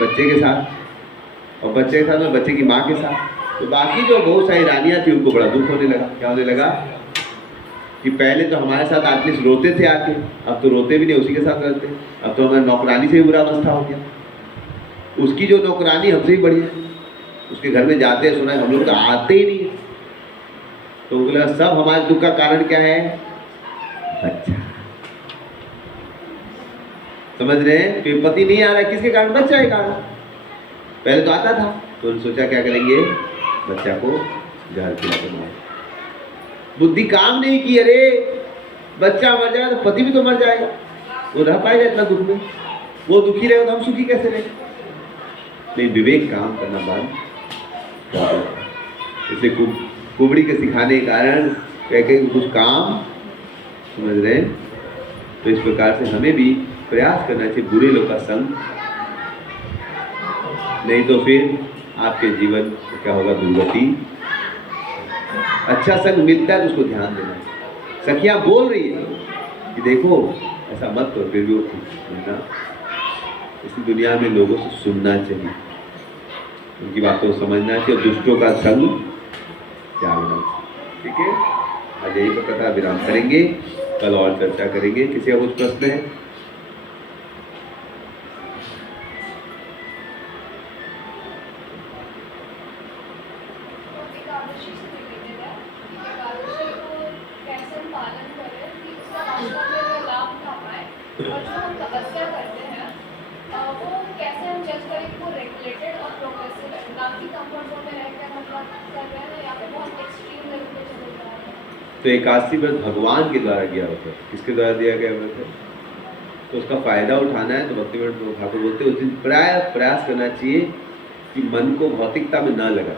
बच्चे के साथ, और बच्चे के साथ में बच्चे की माँ के साथ। तो बाकी जो बहुत सारी रानियाँ थी उनको बड़ा दुख होने लगा। क्या होने लगा कि पहले तो हमारे साथ आदमी रोते थे आके, अब तो रोते भी नहीं, उसी के साथ रहते। अब तो हमारे नौकरानी से भी बुरा अवस्था हो गया। उसकी जो नौकरानी हमसे भी बढ़िया, उसके घर में जाते हैं, सुना है हम लोग तो आते ही नहीं। तो बोला सब हमारे दुख का कारण क्या है? अच्छा, समझ रहे हैं? कि पति नहीं आ रहा है, किसके कारण? बच्चा के कारण। पहले तो आता था, तो उन्होंने सोचा क्या करेंगे, बच्चा को जहर खिला के मार। बुद्धि काम नहीं की, अरे बच्चा मर जाएगा तो पति भी तो मर जाएगा, वो रह पाएगा इतना दुख में? वो दुखी रहेगा तो हम सुखी कैसे रहे? नहीं, विवेक काम करना बंद। इसलिए कुबड़ी के सिखाने के कारण कह कुछ काम, समझ रहे हैं? तो इस प्रकार से हमें भी प्रयास करना चाहिए बुरे लोग का संग, नहीं तो फिर आपके जीवन में क्या होगा? दुर्गति। अच्छा संग मिलता है तो उसको ध्यान देना है। सखियाँ बोल रही है कि देखो ऐसा मत करो, फिर भी वो सुनना। इस दुनिया में लोगों से सुनना चाहिए, उनकी बातों को समझना चाहिए, और दुष्टों का संग त्यागना चाहिए। ठीक है, आज यही पर कथा विराम करेंगे, कल और चर्चा करेंगे। किसी का कुछ प्रश्न है? तो एकादशी व्रत भगवान के द्वारा किया होता है। किसके द्वारा दिया गया व्रत है? तो उसका फायदा उठाना है। तो भक्तिवेदांत ठाकुर बोलते हैं उस दिन प्रयास करना चाहिए कि मन को भौतिकता में न लगा,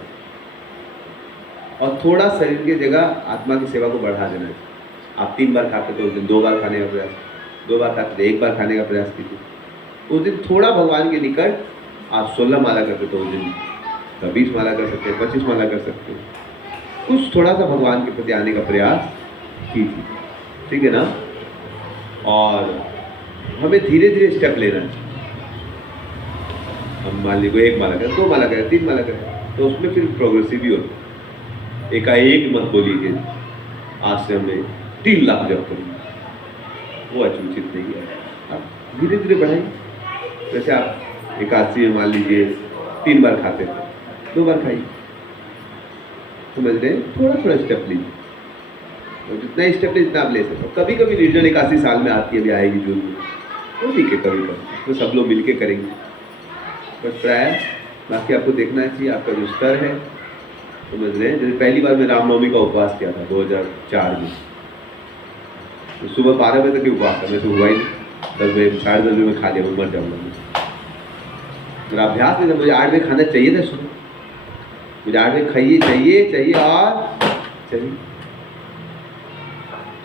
और थोड़ा शरीर की जगह आत्मा की सेवा को बढ़ा देना है। आप 3 बार खाते थे उस दिन, 2 बार खाने का प्रयास, 2 बार खाते थे 1 बार खाने का प्रयास कीजिए। उस दिन थोड़ा भगवान के निकट आप 16 माला करते तो उस दिन 20 माला कर सकते हैं, 25 माला कर सकते हैं। कुछ थोड़ा सा भगवान के प्रति आने का प्रयास कीजिए, ठीक है ना? और हमें धीरे धीरे स्टेप लेना है। हम मान लीजिए 1 माला करें, 2 माला करें, 3 माला करें, तो उसमें फिर प्रोग्रेसिव भी होता है। एकाएक मत बोलिए कि आश्रम में 3 लाख जप करूँ, वो अचूचित नहीं है। आप धीरे धीरे बढ़ाइए। जैसे आप एकादशी में मान लीजिए 3 बार खाते थे, 2 बार खाइए, समझ रहे हैं? थोड़ा थोड़ा स्टेप लीजिए, तो जितना स्टेप लीजिए जितना आप ले सकते हो। कभी कभी निर्जल एकादशी साल में आती है, अभी आएगी जून में, तो ठीक है, कभी कभी तो सब लोग मिलके करेंगे, बट प्राय बाकी आपको देखना चाहिए आपका जो स्तर है, समझ रहे हैं? जैसे पहली बार मैं रामनवमी का उपवास किया था 2004 में, तो सुबह 12 बजे तक ही उपवास था, मैं तो हुआ ही नहीं, 10 बजे 10:30 बजे में खा लिया, मैं मर जाऊँगा। मेरा अभ्यास नहीं था, मुझे 8 बजे खाना चाहिए था सुबह, मुझे 8 बजे खाइए, चाहिए और चाहिए।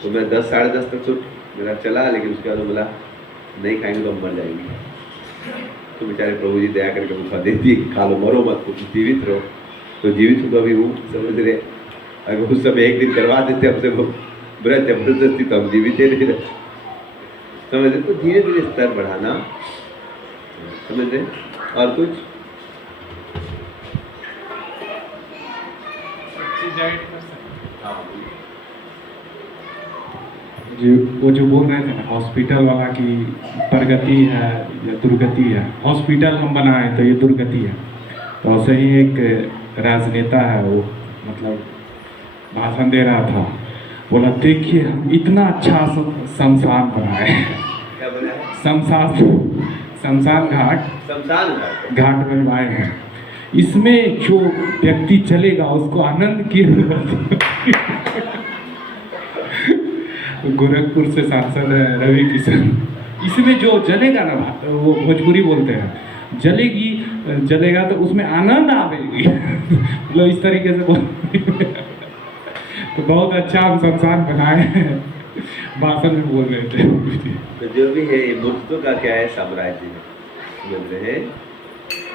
तो मैं 10 साढ़े 10 तक तो मेरा चला, लेकिन उसके बाद बोला नहीं खाएंगे तो हम मर जाएंगे। तो बेचारे प्रभु जी दया करके मुझे दे दिए कि खा लो, मरो मत, कुछ जीवित रहो। तो जीवित हूँ तो अभी हूँ, समझ रहे? अगर उस समय 1 दिन करवा देते हमसे वो व्रत जबरदस्ती, तो हम जीवित ही नहीं रहते, समझ रहे? तो धीरे धीरे स्तर बढ़ाना, समझ रहे? और कुछ जी, वो जो बोल रहे थे ना हॉस्पिटल वाला की प्रगति है या दुर्गति है, हॉस्पिटल हम बनाए तो ये दुर्गति है। तो ऐसे ही एक राजनेता है, वो मतलब भाषण दे रहा था, बोला देखिए हम इतना अच्छा शमशान बनाए, क्या बनाया? शमशान घाट बनवाए हैं, इसमें जो व्यक्ति चलेगा उसको आनंद की गोरखपुर से सांसद है रवि किशन, इसमें जो जलेगा ना, वो भोजपुरी बोलते हैं, जलेगा तो उसमें आनंद आवेगी मतलब इस तरीके से बोल तो बहुत अच्छा हम शमशान बनाए हैं, भाषण में बोल रहे थे। तो जो भी है ये मूर्तों का क्या है, साम्राज्य है, समझ रहे हैं?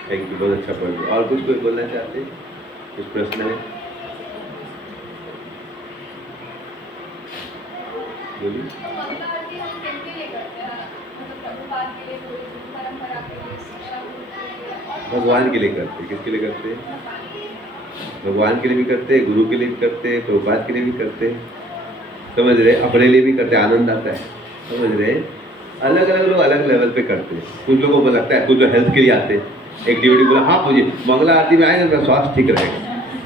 थैंक यू, बहुत अच्छा पढ़। और कुछ कोई बोलना चाहते हैं? कुछ प्रश्न है? बोलिए। भगवान के लिए करते, किसके लिए करते हैं? भगवान के लिए भी करते हैं, गुरु के लिए भी करते हैं, प्रभुपाद के लिए भी करते हैं, समझ रहे? अपने लिए भी करते हैं, आनंद आता है, समझ रहे? अलग अलग लोग अलग लेवल पे करते हैं। कुछ लोगों को लगता है, कुछ लोग हेल्थ के लिए आते हैं, एक्टिविटी बोला हाँ मुझे मंगला आरती में आएगा मेरा स्वास्थ्य ठीक रहेगा,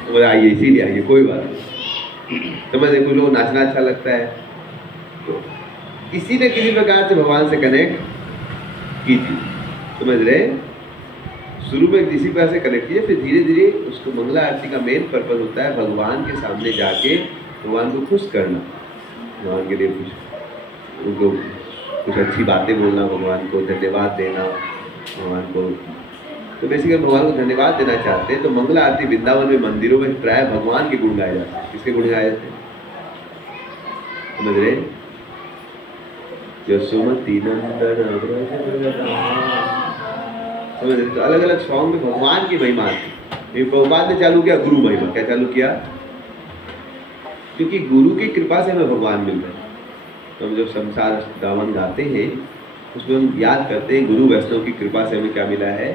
तो बोला आइए, इसीलिए आइए, कोई बात नहीं, समझ रहे? कुछ लोग नाचना अच्छा लगता है, तो किसी न किसी प्रकार से भगवान से कनेक्ट कीजिए, समझ रहे? शुरू में किसी प्रकार से कनेक्ट कीजिए, फिर धीरे धीरे उसको मंगला आरती का मेन पर्पज होता है भगवान के सामने जाके भगवान को खुश करना, भगवान के लिए कुछ उनको कुछ अच्छी बातें बोलना, भगवान को धन्यवाद देना, भगवान को तो बेसिकली भगवान को धन्यवाद देना चाहते हैं। तो मंगला आरती वृंदावन में मंदिरों में प्राय भगवान के गुण गाए जाते हैं। किसके गुण गाए जाते हैं? समझ रहे? यशोमती नंदन समझ रहे? तो अलग अलग सॉन्ग में भगवान की महिमा आती है। प्रभुपाद ने चालू किया गुरु महिमा। क्या चालू किया? क्योंकि गुरु की कृपा से हमें भगवान मिल रहे हैं। तो हम जब संसार दामन गाते हैं उसमें हम याद करते हैं गुरु वैष्णव की कृपा से हमें क्या मिला है।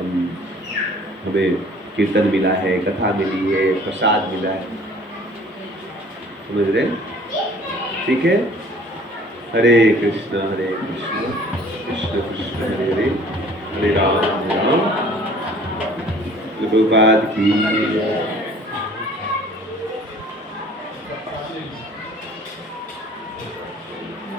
हमें कीर्तन मिला है, कथा मिली है, प्रसाद मिला है। समझ रहे? ठीक है। हरे कृष्ण कृष्ण कृष्ण हरे हरे, हरे राम प्रभुपाद की